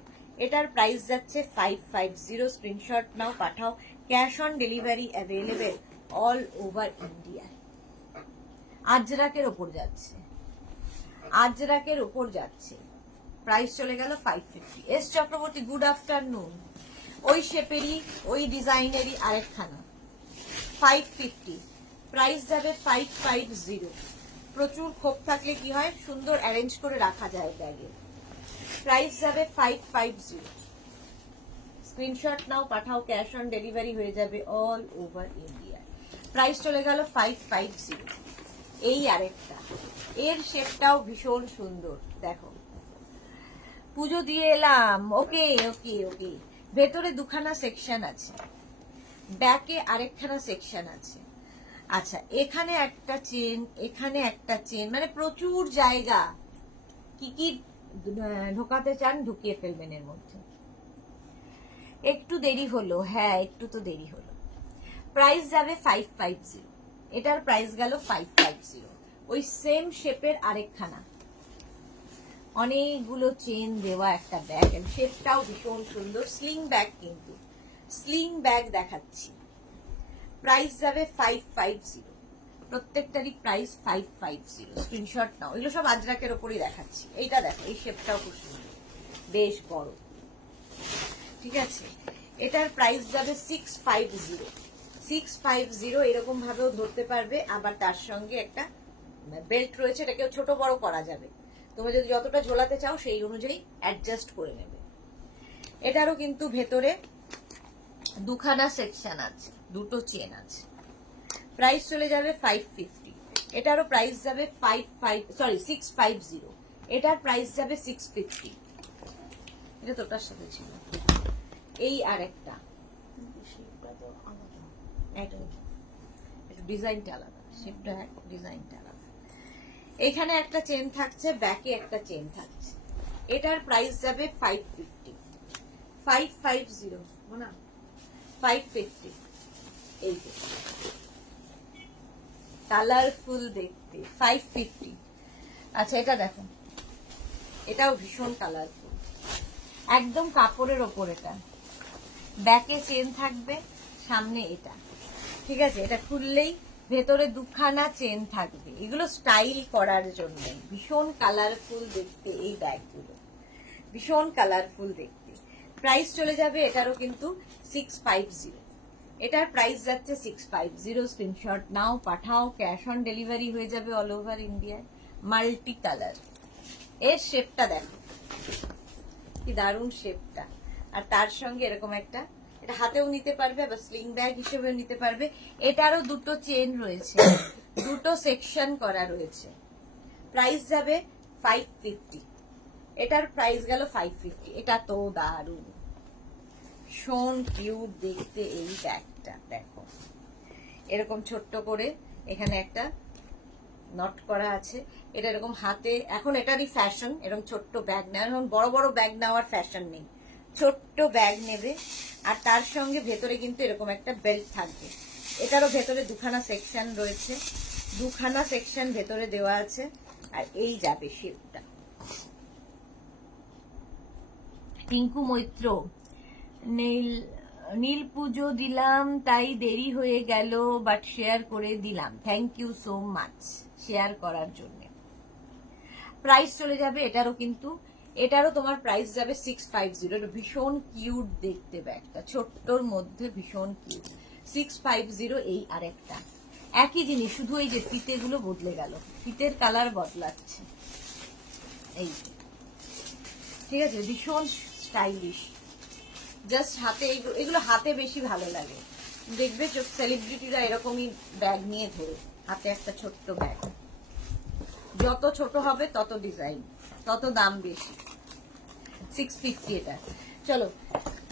এটার প্রাইস যাচ্ছে 550। স্ক্রিনশট নাও, পাঠাও। Cash on delivery available all over India. আজরাকের ওপর যাচ্ছে, আজরাকের ওপর যাচ্ছে। প্রাইস চলে গেল 550। S Chakraborty good afternoon. ওই শেপেরই ওই ডিজাইনেরই আরেকখানা 550। প্রাইস যাবে 550। প্রচুর খোপ থাকলে কি হয়, সুন্দর অ্যারেঞ্জ করে রাখা যায় ব্যাগে। প্রাইস যাবে 550। স্ক্রিনশট নাও, পাঠাও। ক্যাশ অন ডেলিভারি হয়ে যাবে অল ওভার ইন্ডিয়া। প্রাইস চলে গেল 550। এই আরেকটা, এর শেপটাও ভীষণ সুন্দর। দেখো, পুজো দিয়ে এলাম। ওকে ওকে ওকে। ভেতরে দুখানা সেকশন আছে, ব্যাকে আরেকখানা সেকশন আছে। আচ্ছা, এখানে একটা চেন, এখানে একটা চেন, মানে প্রচুর জায়গা। কি কি ঢোকাতে চান ঢুকিয়ে ফেলবেন এর মধ্যে। একটু দেরি হলো, হ্যাঁ একটু তো দেরি হলো। প্রাইস যাবে 550। এটার প্রাইস গেল 550। ওই সেম শেপের আরেকখানা, অনেকগুলো চেন দেওয়া একটা ব্যাগ, শেপটাও ভীষণ সুন্দর। স্লিং ব্যাগ, কিন্তু স্লিং ব্যাগ দেখাচ্ছি। প্রাইস যাবে 550। প্রত্যেকটারই প্রাইস 550। স্ক্রিনশট নাও। এগুলো সব আজরাকের ওপরই দেখাচ্ছি। এইটা দেখো, এই শেপটাও খুব সুন্দর, বেশ বড়। ঠিক আছে, এটার প্রাইস যাবে 650। 650 এরকম ভাবেও ধরতে পারবে, আবার তার সঙ্গে একটা বেল্ট রয়েছে, এটাকেও ছোট বড় করা যাবে। তোমরা যদি যতটা ঝোলাতে চাও সেই অনুযায়ী অ্যাডজাস্ট করে নেবে। এটারও কিন্তু ভেতরে দুখানা সেকশন আছে, দুটো চেন আছে। প্রাইস চলে যাবে 550। এটারও প্রাইস যাবে 650। এটার প্রাইস যাবে 650। এটা তোটার সাথে ছিল। এই আরেকটা, ডিজাইনটা আলাদা, শেপটা ডিজাইনটা আলাদা। এখানে একটা চেন থাকছে, ব্যাকে একটা চেন থাকছে। এটার প্রাইস যাবে 550। 550 না, 550। এই যে কালারফুল দেখতে 550। আচ্ছা, এটা দেখো, এটাও ভীষণ কালারফুল, একদম কাপড়ের ওপর। এটা ব্যাকে চেন থাকবে, সামনে এটা। ঠিক আছে, এটা খুললেই ভেতরে দুখানা চেন থাকবে। এগুলো স্টাইল করার জন্য ভীষণ কালারফুল দেখতে এই ব্যাগগুলো, ভীষণ কালারফুল দেখতে। প্রাইস চলে যাবে এটারও কিন্তু 650। এটার প্রাইস যাচ্ছে 650। স্ক্রিনশট নাও, পাঠাও, ক্যাশ অন ডেলিভারি হয়ে যাবে অল ওভার ইন্ডিয়ায়। মাল্টি কালার, এর শেপটা দেখো কি দারুণ শেপটা। আর তার সঙ্গে এরকম একটা, এটা হাতেও নিতে পারবে আবার স্লিং ব্যাগ হিসেবেও নিতে পারবে। এটারও দুটো চেন রয়েছে, দুটো সেকশন করা রয়েছে। প্রাইস যাবে 550। এটার প্রাইস গেল 550। এটা তো দারুণ, ভীষণ কিউট দেখতে এই ব্যাগটা। দেখো এরকম ছোট্ট করে এখানে একটা নট করা আছে। এটা এরকম হাতে, এখন এটারই ফ্যাশন এরকম ছোট্ট ব্যাগ নেওয়ার। এখন বড় বড় ব্যাগ নেওয়ার ফ্যাশন নেই, ছোট্ট ব্যাগ নেবে। আর তার সঙ্গে ভেতরে কিন্তু এরকম একটা বেল্ট থাকবে। এটারও ভেতরে দুখানা সেকশন রয়েছে, দুখানা সেকশন ভেতরে দেওয়া আছে। আর এই যাবে শেপটা। টিঙ্কু মৈত্র, নীল পুজো দিলাম তাই দেরি হয়ে গেল, বাট শেয়ার করে দিলাম। Thank you so much share করার জন্য। প্রাইস চলে যাবে এটারও, কিন্তু এটারও তোমার প্রাইস যাবে 650। ভীষণ কিউট দেখতে ব্যাগটা, ছোট্টর মধ্যে ভীষণ কিউট। 650। এই আরেকটা একই জিনিস, শুধু এই যে ফিতেগুলো বদলে গেল, ফিতের কালার বদলাচ্ছে। এই ঠিক আছে, ভীষণ স্টাইলিশ। জাস্ট হাতে, এগুলো হাতে বেশি ভালো লাগে। দেখবে সেলিব্রিটিরা এরকমই ব্যাগ নিয়ে ধরে, হাতে একটা ছোট্ট ব্যাগ। যত ছোট হবে তত ডিজাইন, তত দাম বেশি। 650 এটা। চলো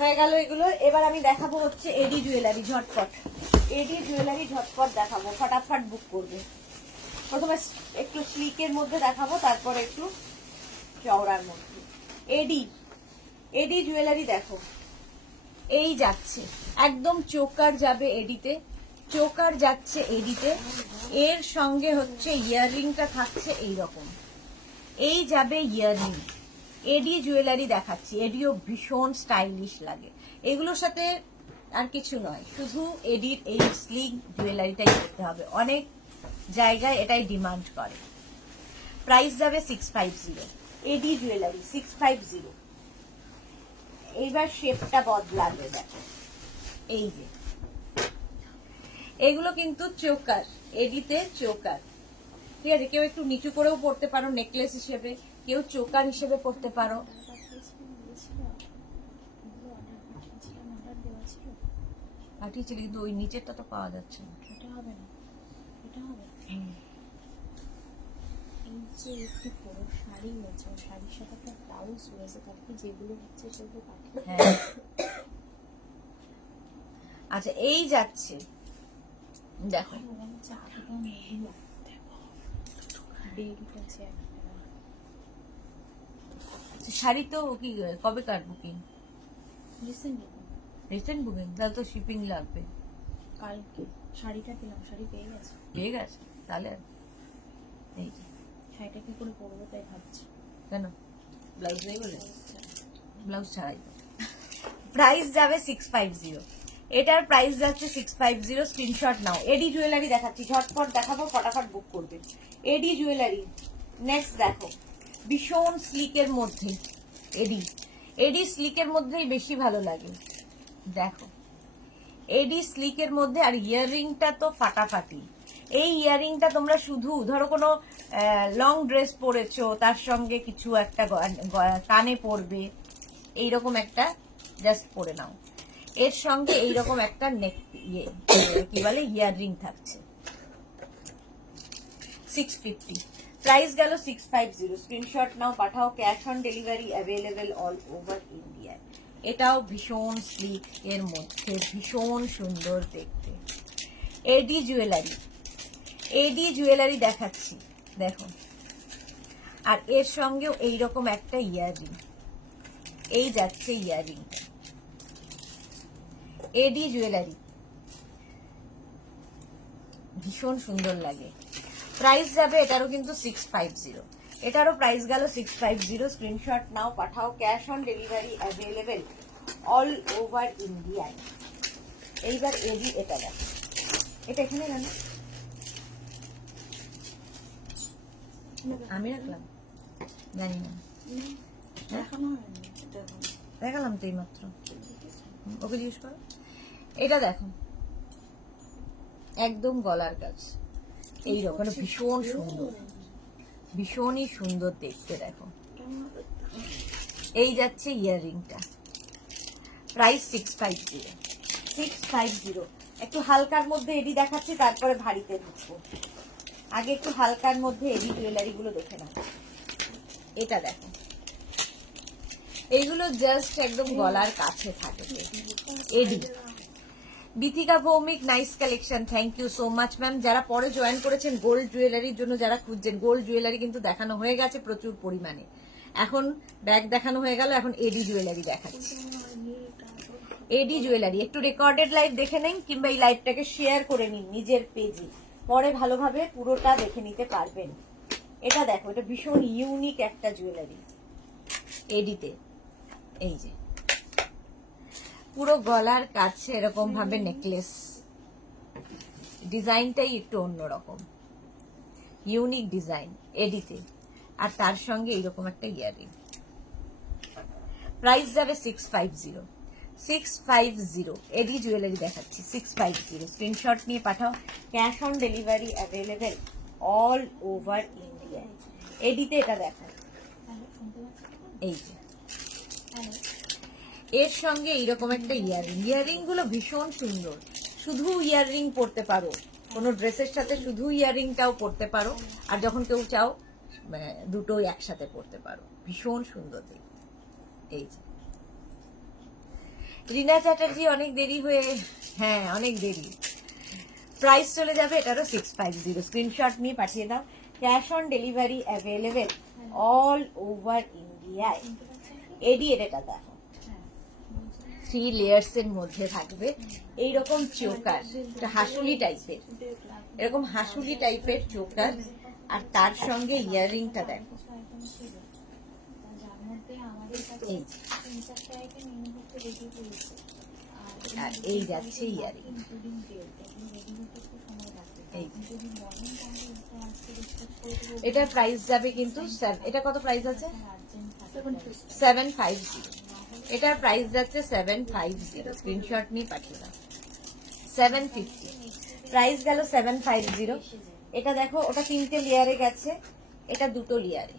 হয়ে গেল এগুলো। এবার আমি দেখাবো হচ্ছে এডি জুয়েলারি। ঝটপট এডি জুয়েলারি ঝটপট দেখাবো, ফটাফট বুক করবে। প্রথমে একটু স্লিকের মধ্যে দেখাবো, তারপর একটু চওড়ার মধ্যে। এডি জুয়েলারি দেখো, এই যাচ্ছে একদম চোকার যাবে এডিতে, চোকার যাচ্ছে এডিতে। এর সঙ্গে হচ্ছে ইয়াররিংটা থাকছে এইরকম, এই যাবে ইয়াররিং। এডি জুয়েলারি দেখাচ্ছি, এডিও ভীষণ স্টাইলিশ লাগে। এগুলোর সাথে আর কিছু নয়, শুধু এডির এই স্লিক জুয়েলারিটাই করতে হবে। অনেক জায়গায় এটাই ডিমান্ড করে। প্রাইস যাবে 650। এডি জুয়েলারি 650। এইবার শেপটা বদলাবে দেখো, এই যে এগুলো কিন্তু চোকার, এডিতে চোকার। ঠিক আছে, কেউ একটু নিচু করেও পড়তে পারো নেকলেস হিসেবে, কেউ চোকার হিসেবে পড়তে পারো। পাঠিয়েছিল কিন্তু ওই নিচেরটা তো পাওয়া যাচ্ছে না। এটা হবে না, এটা হবে। এই যে একটি বড় শাড়ি হয়েছে, শাড়ির সাথে একটা ব্লাউজ রয়েছে, তারপরে যেগুলো হচ্ছে সেগুলো পাঠিয়ে। হ্যাঁ আচ্ছা, এই যাচ্ছে দেখো, শাড়ি তো কি কবে কার বুকিং? রিসেন্ট বুকিং, তাহলে তো শিপিং লাগবে। কালকে শাড়িটা পেলাম, শাড়ি পেয়ে গেছে। পেয়ে গেছে তাহলে। এই যে শাড়িটা কি করে পরবো তাই ভাবছি। কেন ব্লাউজ নেই বলে? ব্লাউজ ছাড়াই তো। প্রাইস যাবে 650। এটার প্রাইস যাচ্ছে 650। স্ক্রিনশট নাও। এডি জুয়েলারি দেখাচ্ছি, ঝটপট দেখাবো, ফটাফট বুক করবে। এডি জুয়েলারি নেক্সট দেখো, ভীষণ স্লিকের মধ্যে। এডি স্লিকের মধ্যেই বেশি ভালো লাগে। দেখো এডি স্লিকের মধ্যে, আর ইয়াররিংটা তো ফাটাফাটি। এই ইয়াররিংটা তোমরা শুধু ধরো কোনো লং ড্রেস পরেছো, তার সঙ্গে কিছু একটা কানে পরবে, এইরকম একটা জাস্ট পরে নাও। এর সঙ্গে এইরকম একটা নেক কি বলে ইয়াররিং থাকছে। 650। প্রাইস গেল 650। স্ক্রিনশট নাও, পাঠাও, cash on delivery available all over India. এটাও ভীষণ স্লিক এর মধ্যে, ভীষণ সুন্দর দেখতে। এডি জুয়েলারি দেখাচ্ছি দেখো, আর এর সঙ্গেও এইরকম একটা ইয়াররিং, এই যাচ্ছে ইয়াররিংটা। এডি জুয়েলারি ভীষণ সুন্দর লাগে। প্রাইস যাবে এটারও কিন্তু 650। এটারও প্রাইস গেল 650। স্ক্রিনশট নাও, পাঠাও, cash on delivery available all over ইন্ডিয়ায়। এইবার এডি এটা দেখো, এটা এখানে কেন আমি রাখলাম জানি না, দেখালাম তো এই মাত্র, ওকে জিজ্ঞেস করো। এটা দেখো, একদম গলার কাজ এইরকম ভীষণ সুন্দর, ভীষণই সুন্দর দেখতে। দেখো এই যাচ্ছে ইয়াররিংটা, প্রাইস 650। 650। একটু হালকার মধ্যে এডি দেখাচ্ছি, তারপরে ভারীতে ঢুকবো। আগে একটু হালকার মধ্যে এডি জুয়েলারি গুলো দেখে নাও। এটা দেখো, এইগুলো জাস্ট একদম গলার কাছে থাকে AD. Bithika Bhowmik, nice collection, thank you so much ma'am. যারা পরে জয়েন করেছেন গোল্ড জুয়েলারির জন্য, যারা খুঁজছেন, গোল্ড জুয়েলারি কিন্তু দেখানো হয়ে গেছে প্রচুর পরিমাণে। এখন ব্যাগ দেখানো হয়ে গেল, এখন এডি জুয়েলারি দেখাচ্ছি। এডি জুয়েলারি একটু রেকর্ডেড লাইভ দেখে নিন, কিংবা এই লাইভটাকে শেয়ার করে নিন নিজের পেজে, পরে ভালোভাবে পুরোটা দেখে নিতে পারবেন। এটা দেখো, এটা ভীষণ ইউনিক একটা জুয়েলারি এডিতে। এই যে পুরো গলার কাছে এরকম ভাবে নেকলেস, ডিজাইনটাই একটু অন্যরকম, ইউনিক ডিজাইন এডিতে, আর তার সঙ্গে এইরকম একটা ইয়ারিং। প্রাইস যাবে 650। 650 এডি জুয়েলারি দেখাচ্ছি, 650। স্ক্রিনশট নিয়ে পাঠাও। Cash on delivery available all over India. এডিতে এটা দেখো, এই যে এর সঙ্গে এইরকম একটা ইয়াররিং। ইয়াররিং গুলো ভীষণ সুন্দর, শুধু ইয়াররিং পরতে পারো, কোনো ড্রেসের সাথে শুধু ইয়াররিংটাও পরতে পারো, আর যখন কেউ চাও দুটোই একসাথে পরতে পারো, ভীষণ সুন্দর দেখতে। এই যে রিনা চ্যাটার্জি, অনেক দেরি হয়ে, হ্যাঁ অনেক দেরি। প্রাইস চলে যাবে এটারও 650। স্ক্রিনশট নিয়ে পাঠিয়ে দাও। Cash on delivery available all over ইন্ডিয়ায়। এডি এটা দেখো, 3 লেয়ার্স এর মধ্যে থাকবে এইরকম চোকার, হাসুলি টাইপের, এরকম হাসুলি টাইপের চোকার, আর তার সঙ্গে ইয়াররিংটা দেখো। আর এই যাচ্ছে ইয়ারিং। এটার প্রাইস যাবে কিন্তু, এটা কত প্রাইস আছে? 750। এটার প্রাইস যাচ্ছে 750। স্ক্রিনশট নিয়ে পাঠিয়ে দাও। 750 প্রাইস গেল 750। এটা দেখো, ওটা 3টে লেয়ারে গেছে, এটা 2টো লেয়ারে।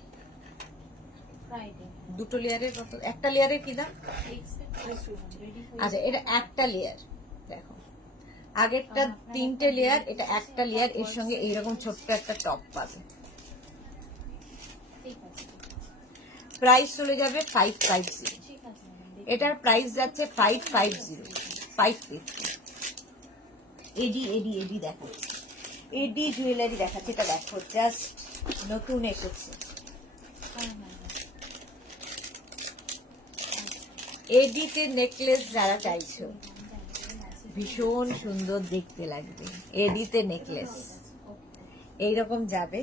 2টো লেয়ারের কত? একটা লেয়ারের কি দাম? আচ্ছা, এটা একটা লেয়ার দেখো, আগেরটা 3টে লেয়ার, এটা একটা লেয়ার, এর সঙ্গে এইরকম ছোট্ট একটা টপ পাবে। প্রাইস চলে যাবে 550। এটার প্রাইস যাচ্ছে 550। 550। এডি এডি এডি দেখো, এডি জুয়েলারি দেখাচ্ছে। এটা দেখো, জাস্ট নতুন এসেছে। এডিতে নেকলেস যারা চাইছো, ভীষণ সুন্দর দেখতে লাগবে। এডিতে নেকলেস এইরকম যাবে।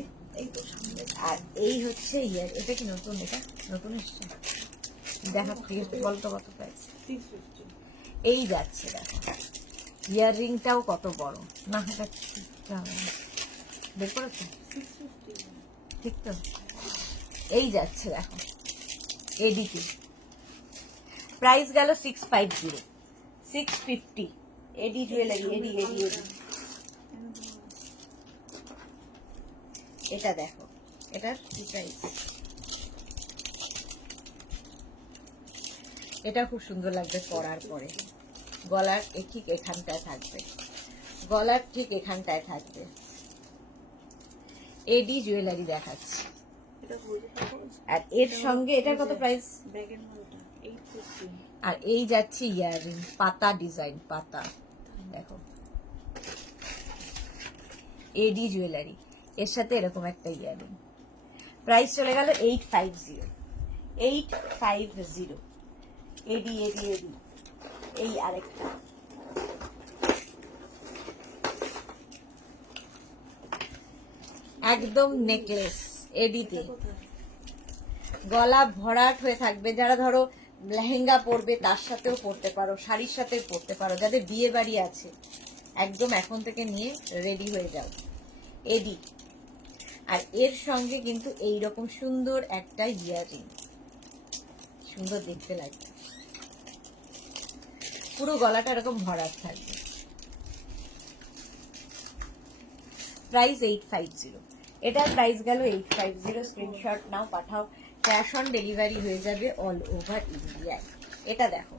আর এই হচ্ছে ইয়ার, এটা কি নতুন? এটা নতুন এসছে, দেখা বলতো কত প্রাইস? এই যাচ্ছে দেখো, ইয়াররিংটাও কত বড় না, বের করেছো ঠিক তো? এই যাচ্ছে দেখো এডিতে। প্রাইস গেল 650। 650 এডি জুয়েলারি, এডি এডি এডি। এটা দেখো, এটার কি প্রাইস? এটা খুব সুন্দর লাগবে পরার পরে। গলার ঠিক এখানটায় থাকবে, গলার ঠিক এখানটায় থাকবে। এডি জুয়েলারি দেখাচ্ছি। আর এর সঙ্গে এটার কত প্রাইস? আর এই যাচ্ছে ইয়াররিং, পাতা ডিজাইন, পাতা দেখো। এডি জুয়েলারি, এর সাথে এরকম একটা ইয়াররিং। প্রাইস চলে গেল 850। 850 এডি এডি এডি। এই আরেকটা, একদম নেকলেস এডিতে, গলা ভরাট হয়ে থাকবে। যারা ধরো লেহেঙ্গা পরবে তার সাথেও পরতে পারো, শাড়ির সাথে পরতে পারো, যাদের বিয়ে বাড়ি আছে একদম এখন থেকে নিয়ে রেডি হয়ে যাও। এডি, আর এর সঙ্গে কিন্তু এইরকম সুন্দর একটা ইয়াররিং, সুন্দর দেখতে লাগবে। পুরো গলাটা এরকম ভরাট থাকবে। প্রাইস 850। এটার প্রাইস গেল 850। স্ক্রিনশট নাও, পাঠাও। ক্যাশ অন ডেলিভারি হয়ে যাবে অল ওভার ইন্ডিয়ায়। এটা দেখো,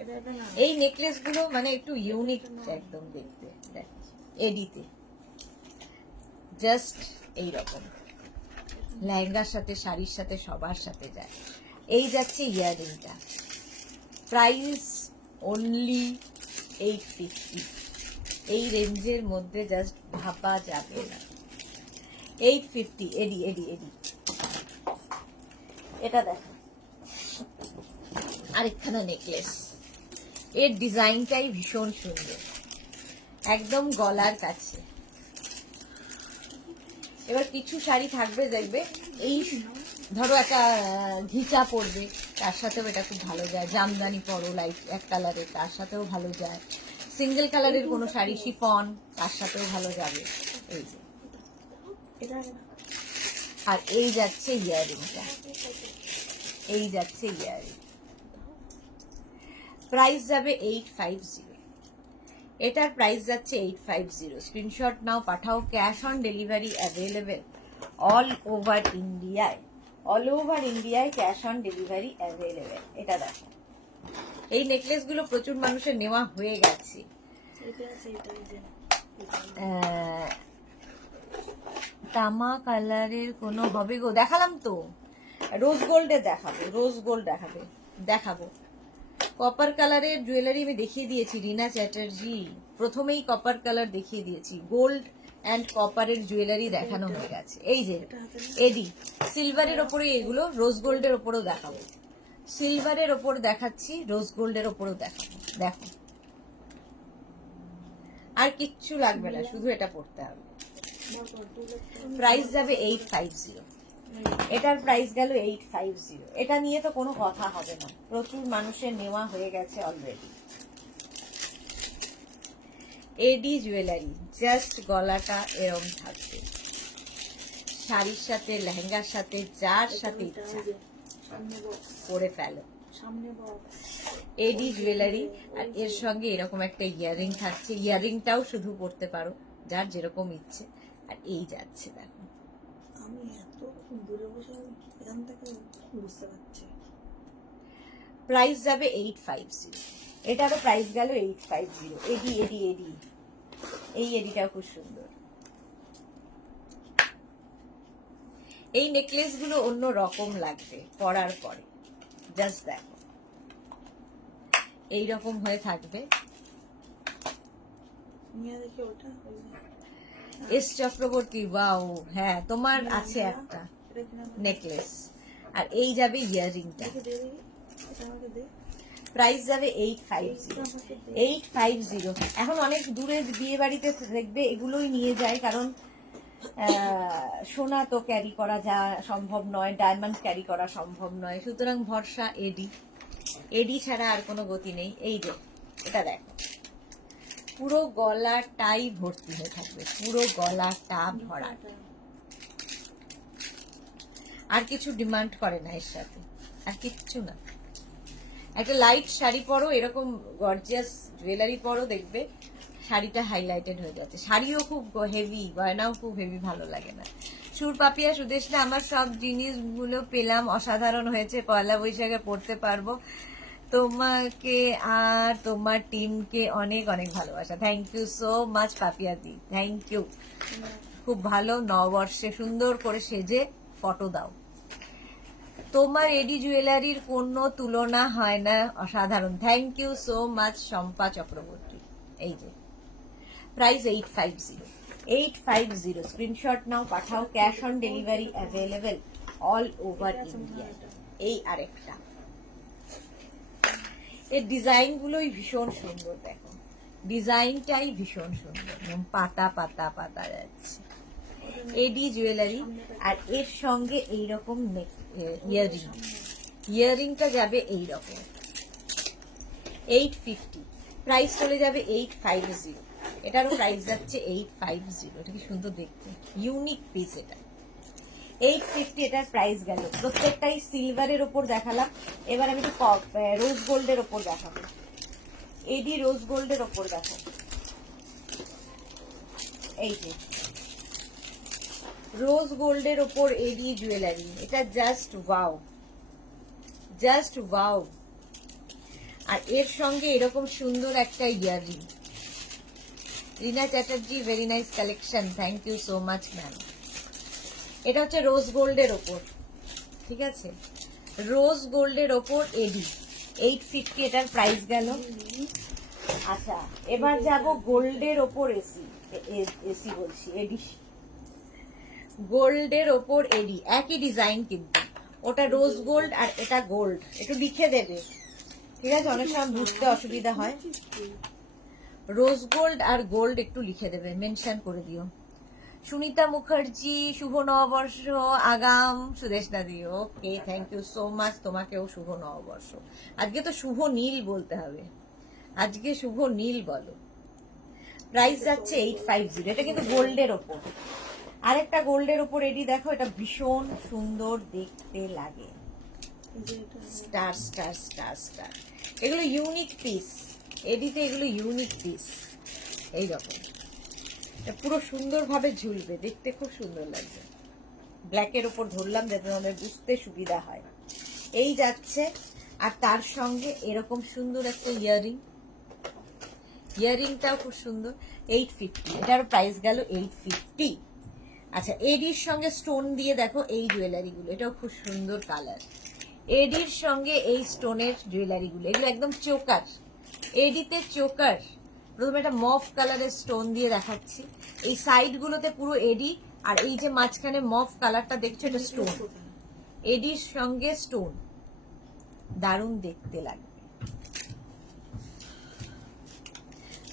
এটা এটা না, এই নেকলেস গুলো মানে একটু ইউনিক একদম দেখতে। দেখো এডিতে জাস্ট এইরকম লেহেঙ্গার সাথে, শাড়ির সাথে, সবার সাথে যায়। এই যাচ্ছে ইয়াররিংটা, প্রাইস অনলি 850। এই রেঞ্জের মধ্যে জাস্ট ভাবা যাবে না। 850 এডি এডি এডি। এটা দেখো আরেকখানা নেকলেস, এর ডিজাইনটাই ভীষণ সুন্দর, একদম গলার কাছে। এবার কিছু শাড়ি থাকবে দেখবে, এই ধরো একটা ঘিচা পরবে, তার সাথেও এটা খুব ভালো যায়। জামদানি পরো লাইট এক কালারের, তার সাথেও ভালো যায়। সিঙ্গেল কালারের কোনো শাড়ি শিফন, তার সাথেও ভালো যাবে। এই যে, এটা আর এই যাচ্ছে ইয়াররিংটা, এই যাচ্ছে ইয়াররিং। প্রাইস যাবে 850। এটার প্রাইস যাচ্ছে 850। স্ক্রিনশট নাও, পাঠাও। Cash on delivery available all over ইন্ডিয়ায়। অল ওভার ইন্ডিয়ায় ক্যাশ অন ডেলিভারি অ্যাভেলেবেল। এটা দেখো, এই নেকলেস গুলো প্রচুর মানুষের নেওয়া হয়ে গেছে। এটা আছে, এটা এই যে তামা কালারের কোনো হবে গো? দেখালাম তো, রোজ গোল্ডের দেখাবো, রোজ গোল্ড দেখাবো। কপার কালারের জুয়েলারি আমি দেখিয়ে দিয়েছি, রিনা চ্যাটার্জি। প্রথমেই কপার কালার দেখিয়ে দিয়েছি, গোল্ড অ্যান্ড কপারের জুয়েলারি দেখানো হয়ে গেছে। এই যে এডি সিলভারের ওপরে, এগুলো রোজ গোল্ডের ওপরেও দেখাবো। সিলভারের ওপর দেখাচ্ছি, রোজ গোল্ডের ওপরেও দেখাবো। দেখো, আর কিচ্ছু লাগবে না, শুধু এটা পড়তে হবে। প্রাইস যাবে 850। এটার প্রাইস গেল 850। এটা নিয়ে তো কোনো কথা হবে না, প্রচুর মানুষের নেওয়া হয়ে গেছে অলরেডি। এডি জুয়েলারি, জাস্ট গলাটা এরম থাকবে, শাড়ির সাথে, লেহেঙ্গার সাথে, যার সাথে ইচ্ছা সামনে বক্স, পরে ফেলো। সামনে বক্স, এডি জুয়েলারি, আর এর সঙ্গে এরকম একটা ইয়াররিং থাকছে। ইয়াররিংটাও শুধু পরতে পারো, যার যেরকম ইচ্ছে। আর এই যাচ্ছে দেখো, আমি এত দূরে বসে এখান থেকে বুঝতে পারছি। প্রাইস যাবে 850। এটারও প্রাইস গেল 850। এডি এডি এডি, এই এডিটাও খুব সুন্দর। এই নেকলেস গুলো অন্য রকম লাগবে পরার পরে, জাস্ট দেখো এইরকম হয়ে থাকবে। নিয়ে দেখি ওটা, ওই যে এস চক্রবর্তী, ওয়াও, হ্যাঁ তোমার আছে একটা এটা কিনা নেকলেস, আর এই যাবে ইয়াররিংটা। দেখে দে দেখি, এটা আমাকে দে। প্রাইস যাবে 850। 850। এখন অনেক দূরে বিয়ে বাড়িতে দেখবে এগুলোই নিয়ে যায়, কারণ সোনা তো ক্যারি করা যা সম্ভব নয়, ডায়মন্ড ক্যারি করা সম্ভব নয়, সুতরাং ভরসা এডি। এডি ছাড়া আর কোনো গতি নেই। এই যে এটা দেখো, পুরো গলাটাই ভর্তি হয়ে থাকবে, পুরো গলাটা ভরা, আর কিছু ডিমান্ড করে না এর সাথে, আর কিচ্ছু না। একটা লাইট শাড়ি পরো, এরকম গর্জিয়াস জুয়েলারি পরো, দেখবে শাড়িটা হাইলাইটেড হয়ে যাচ্ছে। শাড়িও খুব হেভি, গয়নাও খুব হেভি, ভালো লাগে না। সুর পাপিয়া সুদেশনা, আমার সব জিনিসগুলো পেলাম, অসাধারণ হয়েছে, পয়লা বৈশাখে পড়তে পারবো। তোমাকে আর তোমার টিমকে অনেক অনেক ভালোবাসা। Thank you so much Papiya দি, থ্যাংক ইউ। খুব ভালো, নববর্ষে সুন্দর করে সেজে ফটো দাও। তোমার এডি জুয়েলারির কোনো তুলনা হয় না, অসাধারণ। Thank you so much Shampa Chakraborty. এই যে প্রাইস 850। 850। স্ক্রিনশট নাও, পাঠাও। Cash on delivery available all over India. এই আরেকটা, এর ডিজাইন গুলোই ভীষণ সুন্দর, দেখো ডিজাইনটাই ভীষণ সুন্দর, পাতা পাতা পাতা যাচ্ছে। এডি জুয়েলারি, আর এর সঙ্গে এইরকম ইয়াররিং, ইয়াররিংটা যাবে এইরকম 850। প্রাইস চলে যাবে 850। এটারও প্রাইস যাচ্ছে 850। এটা কি সুন্দর দেখতে, ইউনিক পিস এটা। 850 এটার প্রাইস গেল। প্রত্যেকটাই সিলভারের ওপর দেখালাম, এবার আমি একটু রোজ গোল্ডের ওপর দেখাবো। এডি রোজ গোল্ডের ওপর দেখো, এই যে রোজ গোল্ডের ওপর এডি জুয়েলারি, এটা জাস্ট ওয়াও, জাস্ট ওয়াও। আর এর সঙ্গে এরকম সুন্দর একটা earring. Rina Chatterjee, very nice collection, thank you so much ma'am. এটা হচ্ছে রোজ গোল্ডের ওপর, ঠিক আছে, রোজ গোল্ডের ওপর এডি, 850 এটার প্রাইস গেল। আচ্ছা এবার যাব গোল্ডের ওপর এসি, এসি বলছি এডি, গোল্ডের ওপর এডি, একই ডিজাইন কিন্তু ওটা রোজ গোল্ড আর এটা গোল্ড, একটু লিখে দেবে, ঠিক আছে, অনেক সময় বুঝতে অসুবিধা হয়। রোজ গোল্ড আর গোল্ড একটু লিখে দেবে, মেনশন করে দিও। সুনিতা মুখার্জি, শুভ নববর্ষ আগাম, সুদেশনা দিও, okay thank you so much, তোমাকেও শুভ নববর্ষ। আজকে তো শুভ নীল বলতে হবে, আজকে শুভ নীল বলো। প্রাইস যাচ্ছে 850, এটা কিন্তু গোল্ডের ওপর। আরেকটা গোল্ডের ওপর এডি দেখো, এটা ভীষণ সুন্দর দেখতে লাগে, স্টার স্টার স্টার স্টার, এগুলো ইউনিক পিস, এডিতে এগুলো ইউনিক পিস। এইরকম পুরো সুন্দরভাবে ঝুলবে, দেখতে খুব সুন্দর লাগবে। ব্ল্যাকের ওপর ধরলাম যাতে আমাদের বুঝতে সুবিধা হয়। এই যাচ্ছে, আর তার সঙ্গে এরকম সুন্দর একটা ইয়াররিং, ইয়াররিংটাও খুব সুন্দর, 850, এটার প্রাইস গেল 850। আচ্ছা এডির সঙ্গে স্টোন দিয়ে দেখো এই জুয়েলারিগুলো, এটাও খুব সুন্দর কালার। এডির সঙ্গে এই স্টোনের জুয়েলারিগুলো, এগুলো একদম চোকার, এডিতে চোকার। প্রথমে একটা মফ কালারের স্টোন দিয়ে দেখাচ্ছি, এই সাইড গুলোতে পুরো এডি, আর এই যে মাঝখানে মফ কালারটা দেখছো এটা স্টোন, এডির সঙ্গে স্টোন, দারুণ দেখতে লাগবে।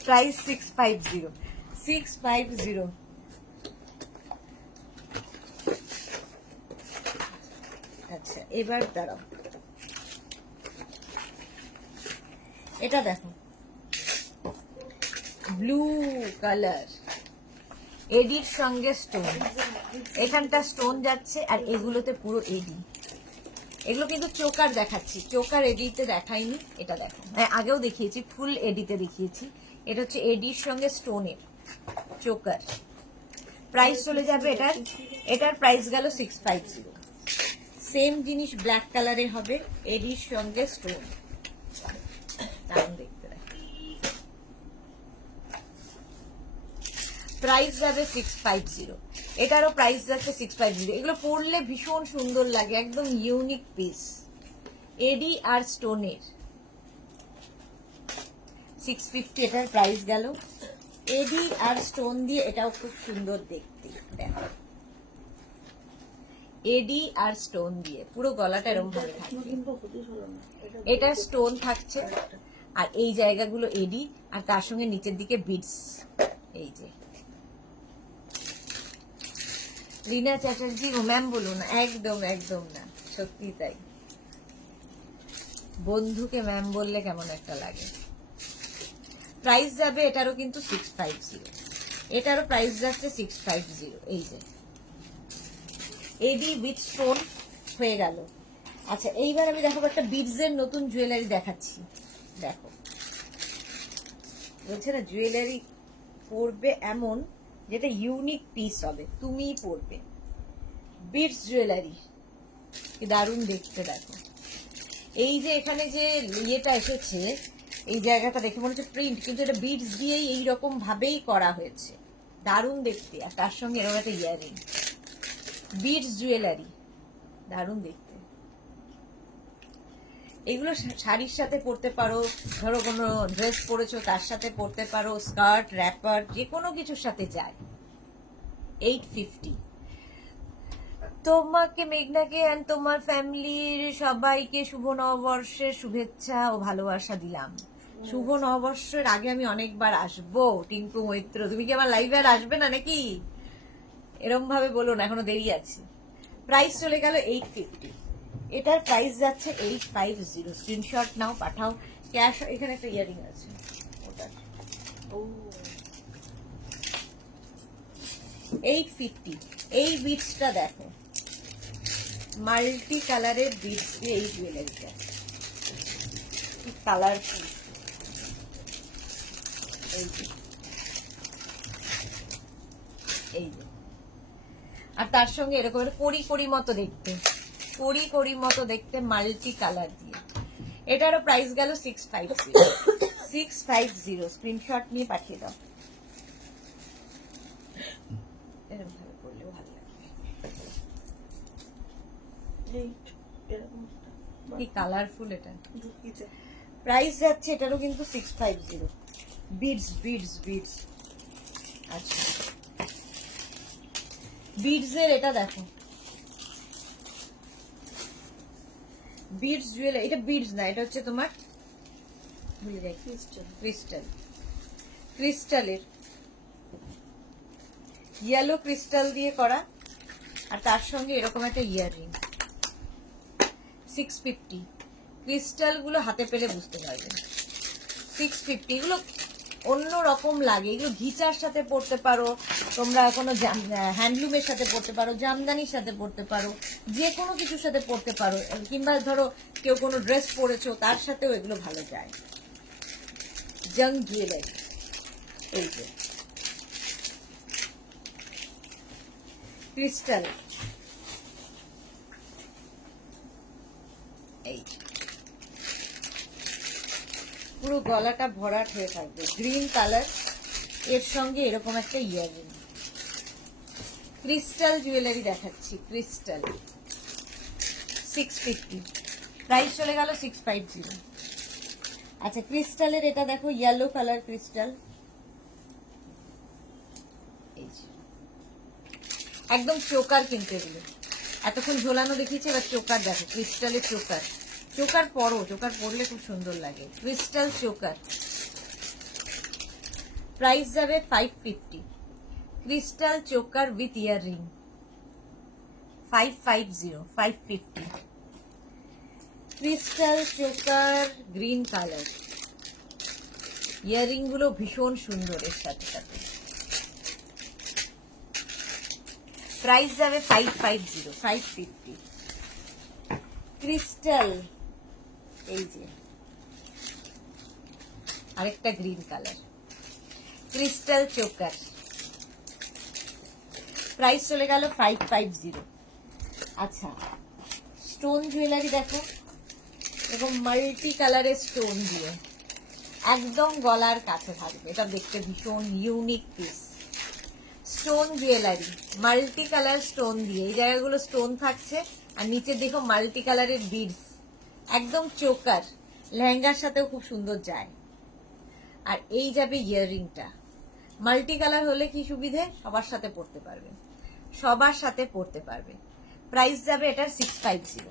প্রাইস 650, 650। আচ্ছা এবার দাঁড়াও, এটা দেখো ব্লু কালার, এডির সঙ্গে স্টোন, এখানটা স্টোন যাচ্ছে আর এগুলোতে পুরো এডি। এগুলো কিন্তু চোকার দেখাচ্ছি, চোকার এডিতে দেখাইনি, এটা দেখো, হ্যাঁ আগেও দেখিয়েছি, ফুল এডিতে দেখিয়েছি। এটা হচ্ছে এডির সঙ্গে স্টোনের চোকার। প্রাইস চলে যাবে এটার, এটার প্রাইস গেল 650। সেম জিনিস ব্ল্যাক কালারে হবে, এডির সঙ্গে স্টোন, দারুণ দেখতে লাগে। প্রাইস যাবে 650, এটারও প্রাইস যাচ্ছে 650। এগুলো পরলে ভীষণ সুন্দর লাগে, একদম ইউনিক পিস, এডি আর স্টোনের। 650 এটার প্রাইস গেল, এডি আর স্টোন দিয়ে, এটাও খুব সুন্দর দেখতে, দেখো এডি আর স্টোন দিয়ে পুরো গলাটা এরকম ভাবে থাকছে, এটা স্টোন থাকছে আর এই জায়গাগুলো এডি, আর তার সঙ্গে নিচের দিকে বিটস। এই যে রিনা চ্যাটার্জি, ও ম্যাম বলুন না, একদম একদম না, সত্যি তাই, বন্ধুকে ম্যাম বললে কেমন একটা লাগে। প্রাইস যাবে এটারও কিন্তু 650, এটারও প্রাইস যাচ্ছে 650। এই যে এডি উইথ স্টোন হয়ে গেল। আচ্ছা এইবার আমি দেখাবো একটা বিডসের নতুন জুয়েলারি দেখাচ্ছি, দেখো বলছে না জুয়েলারি পরবে এমন যেটা ইউনিক পিস হবে, তুমিই পরবে। বিডস জুয়েলারি কি দারুণ দেখতে, দেখো এই যে এখানে যে ইয়েটা এসেছে, এই জায়গাটা দেখে মনে হচ্ছে প্রিন্ট, কিন্তু এটা বিডস দিয়েই এইরকম ভাবেই করা হয়েছে, দারুণ দেখতে। আর তার সঙ্গে এরকম একটা ইয়ারিং, বিডস জুয়েলারি, দারুণ দেখতে। এগুলো শাড়ির সাথে পরতে পারো, ধরো কোনো ড্রেস পরেছো তার সাথে পরতে পারো, স্কার্ট, র্যাপার, যে কোনো কিছুর সাথে যায়। 850। তোমাকে, মেঘনাকে এন্ড তোমার ফ্যামিলির সবাইকে শুভ নববর্ষের শুভেচ্ছা ও ভালোবাসা দিলাম। শুভ নববর্ষের আগে আমি অনেকবার আসবো। টিঙ্কু মৈত্র, তুমি কি আমার লাইভে আর আসবে না নাকি? এরম ভাবে বলো না, এখনো দেরি আছে। প্রাইস চলে গেল 850, এটার প্রাইস যাচ্ছে 850। স্ক্রিনশট নাও, পাঠাও, ক্যাশ। এখানে একটা ইয়ারিং আছে, ওটার 850। এই বিটসটা দেখো, মাল্টি কালারের বিটস দিয়ে এই জুয়েলারিটা, কি কালারফুল। এই যে এই যে, আর তার সঙ্গে এরকম কড়ি কড়ি মতো দেখতে, কড়ি কড়ি মতো দেখতে মাল্টি কালার দিয়ে। এটারও প্রাইস গেল 650। 650, স্ক্রিনশট নিয়ে পাঠিয়ে দাও। এরকম ভাবে করলেও ভালো লাগবে। এই এরকম কি কালারফুল এটা। ঢুকিয়েছে। প্রাইস যাচ্ছে এটারও কিন্তু 650। Beads beads beads. আচ্ছা, বিডস এর এটা দেখো, বিডস জুয়েলারি। এটা বিডস না, এটা হচ্ছে তোমার ভুলে যাই, ক্রিস্টাল। ক্রিস্টাল। ক্রিস্টালের ইয়েলো ক্রিস্টাল দিয়ে করা, আর তার সঙ্গে এরকম একটা ইয়াররিং। 650। ক্রিস্টাল গুলো হাতে পেলে বুঝতে পারবেন। 650, এগুলো অন্য রকম লাগে। এগুলো ঘিচার সাথে পড়তে পারো তোমরা, কোনো হ্যান্ডলুমের সাথে পড়তে পারো, জামদানির সাথে পড়তে পারো, যে কোনো কিছুর সাথে পড়তে পারো, কিংবা ধরো কেউ কোনো ড্রেস পরেছো তার সাথেও এগুলো ভালো যায়। জাং জুয়েলারি, এই যে ক্রিস্টাল, এই পুরো গলাটা ভরাট হয়ে থাকবে, গ্রিন কালার, এর সঙ্গে এরকম একটা ইয়াররিং। ক্রিস্টাল জুয়েলারি দেখাচ্ছি, ক্রিস্টাল। 650, প্রাইস চলে গেল 650। আচ্ছা, ক্রিস্টালের এটা দেখো, ইয়েলো কালার ক্রিস্টাল, এই যে একদম চোকার, কিন্তু এগুলো এতক্ষণ ঝোলানো দেখিয়েছে, এবার চোকার দেখো, ক্রিস্টালের চোকার। চোকার পরো, চোকার পরলে খুব সুন্দর লাগে। ক্রিস্টাল চোকার, প্রাইস যাবে 550। Crystal choker with earring 550, 550। Crystal choker green colour, earring গুলো ভীষণ সুন্দর এর সাথে সাথে। প্রাইস যাবে 550, 550। ক্রিস্টাল, এই যে আরেকটা green colour, crystal choker, price চলে গেল 550। আচ্ছা, স্টোন জুয়েলারি দেখো, এরকম মাল্টি কালারের স্টোন দিয়ে একদম গলার কাছে থাকবে, এটা দেখতে ভীষণ unique piece. Stone jewellery, multi colour stone দিয়ে, এই জায়গাগুলো স্টোন থাকছে, আর নিচে দেখো মাল্টি কালারের বিডস, একদম চোকার, লেহেঙ্গার সাথেও খুব সুন্দর যায়। আর এই যাবে ইয়াররিংটা, মাল্টি কালার হলে কি সুবিধে, সবার সাথে পড়তে পারবে, সবার সাথে পড়তে পারবে। প্রাইস যাবে এটার 650,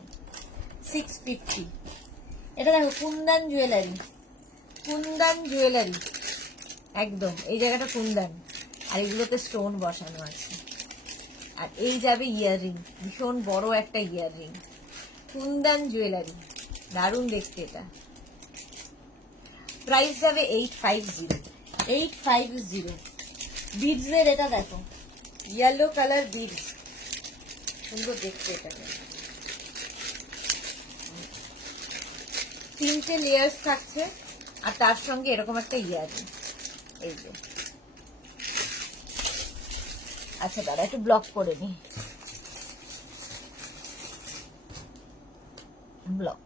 650। এটা দেখো কুন্দন জুয়েলারি, কুন্দন জুয়েলারি, একদম এই জায়গাটা কুন্দন, আর এগুলোতে স্টোন বসানো আছে। আর এই যাবে ইয়াররিং, ভীষণ বড় একটা ইয়াররিং, কুন্দন জুয়েলারি, দারুণ দেখতে এটা। প্রাইস যাবে 850, 850। বিডসের এটা দেখো, ইয়েলো কালার বিডস, সুন্দর দেখতে এটাকে। 3টে লেয়ার্স থাকছে, আর তার সঙ্গে এরকম একটা ইয়াররিং, এই যে। আচ্ছা দাদা, একটু ব্লক করে নি, ব্লক।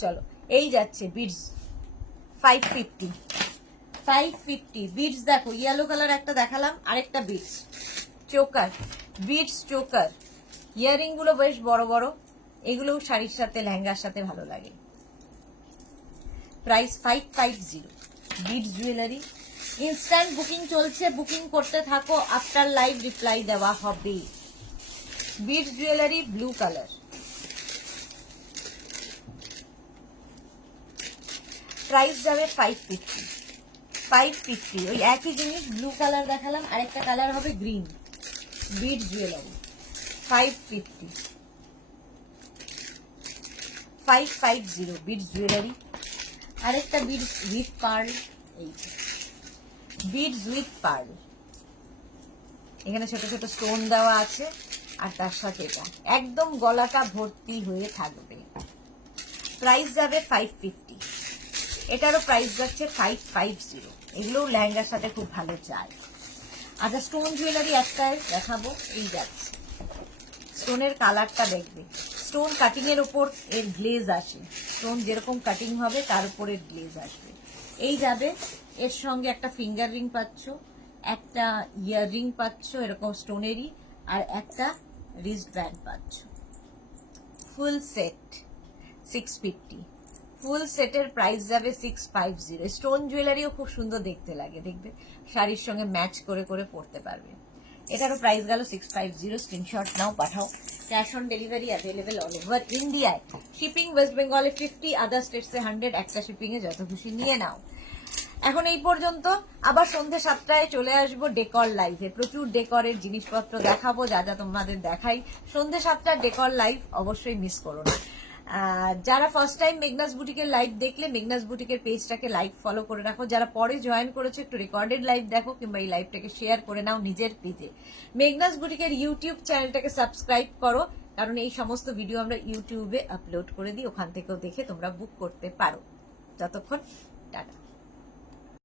চলো, এই যাচ্ছে বিডস 550, 550। বিডস দেখো, ইয়েলো কালার একটা দেখালাম, আরেকটা beads choker, beads choker, earring গুলো বেশ বড় বড়, এগুলোও শাড়ির সাথে লেহেঙ্গার সাথে ভালো লাগে। Price 550, beads jewellery. Instant booking চলছে, বুকিং করতে থাকো, আফটার লাইভ রিপ্লাই দেওয়া হবে। Beads jewellery blue colour, price যাবে 550, 550। ওই একই জিনিস, ব্লু কালার দেখালাম, আরেকটা কালার হবে green. Beads jewellery 550, 550 beads jewellery. আরেকটা বিডস উইথ পার্ল, এই যে বিডস উইথ পার্ল, এখানে ছোট ছোট স্টোন দেওয়া আছে, আর তার সাথে এটা একদম গলাটা ভর্তি হয়ে থাকবে। প্রাইস যাবে 550, এটারও প্রাইস যাচ্ছে 550। এগুলোও লেহেঙ্গার সাথে খুব ভালো যায়। আচ্ছা, স্টোন জুয়েলারি একটাই দেখাবো, এই যাচ্ছে। স্টোনের কালারটা দেখবে, স্টোন কাটিং এর উপর এর গ্লেজ আসে, স্টোন যেরকম কাটিং হবে তার উপর এর গ্লেজ আসবে। এই যাবে, এর সঙ্গে একটা ফিঙ্গার রিং পাচ্ছ, একটা ইয়ার রিং পাচ্ছ এরকম স্টোনেরই, আর একটা রিস্ট ব্যান্ড পাচ্ছ। ফুল সেট 650, ফুল সেটের প্রাইস যাবে 650। স্টোন জুয়েলারিও খুব সুন্দর দেখতে লাগে, দেখবে শাড়ির সঙ্গে ম্যাচ করে করে পরতে পারবে। এটারও প্রাইস গেল 650। স্ক্রিনশট নাও, পাঠাও। Cash on delivery available all over ইন্ডিয়ায়। শিপিং ওয়েস্ট বেঙ্গলে 50, আদার স্টেটসে 100। একটা শিপিং এ যত খুশি নিয়ে নাও। এখন এই পর্যন্ত, আবার সন্ধ্যে 7টায় চলে আসবো ডেকর লাইভে। প্রচুর ডেকরের জিনিসপত্র দেখাবো, যা যা তোমাদের দেখাই। সন্ধ্যে 7টার ডেকর লাইভ অবশ্যই মিস করো না। যারা ফার্স্ট টাইম মেঘনাস বুটিকের লাইভ দেখলে, মেঘনাস বুটিকের পেজটাকে লাইক ফলো করে রাখো। যারা পরে জয়েন করেছো, একটু রেকর্ডেড লাইভ দেখো, কিংবা এই লাইভটাকে শেয়ার করে নাও নিজের পেজে। মেঘনাস বুটিকের ইউটিউব চ্যানেলটাকে সাবস্ক্রাইব করো, কারণ এই সমস্ত ভিডিও আমরা ইউটিউবে আপলোড করে দিই, ওখান থেকেও দেখে তোমরা বুক করতে পারো। ততক্ষণ টাটা।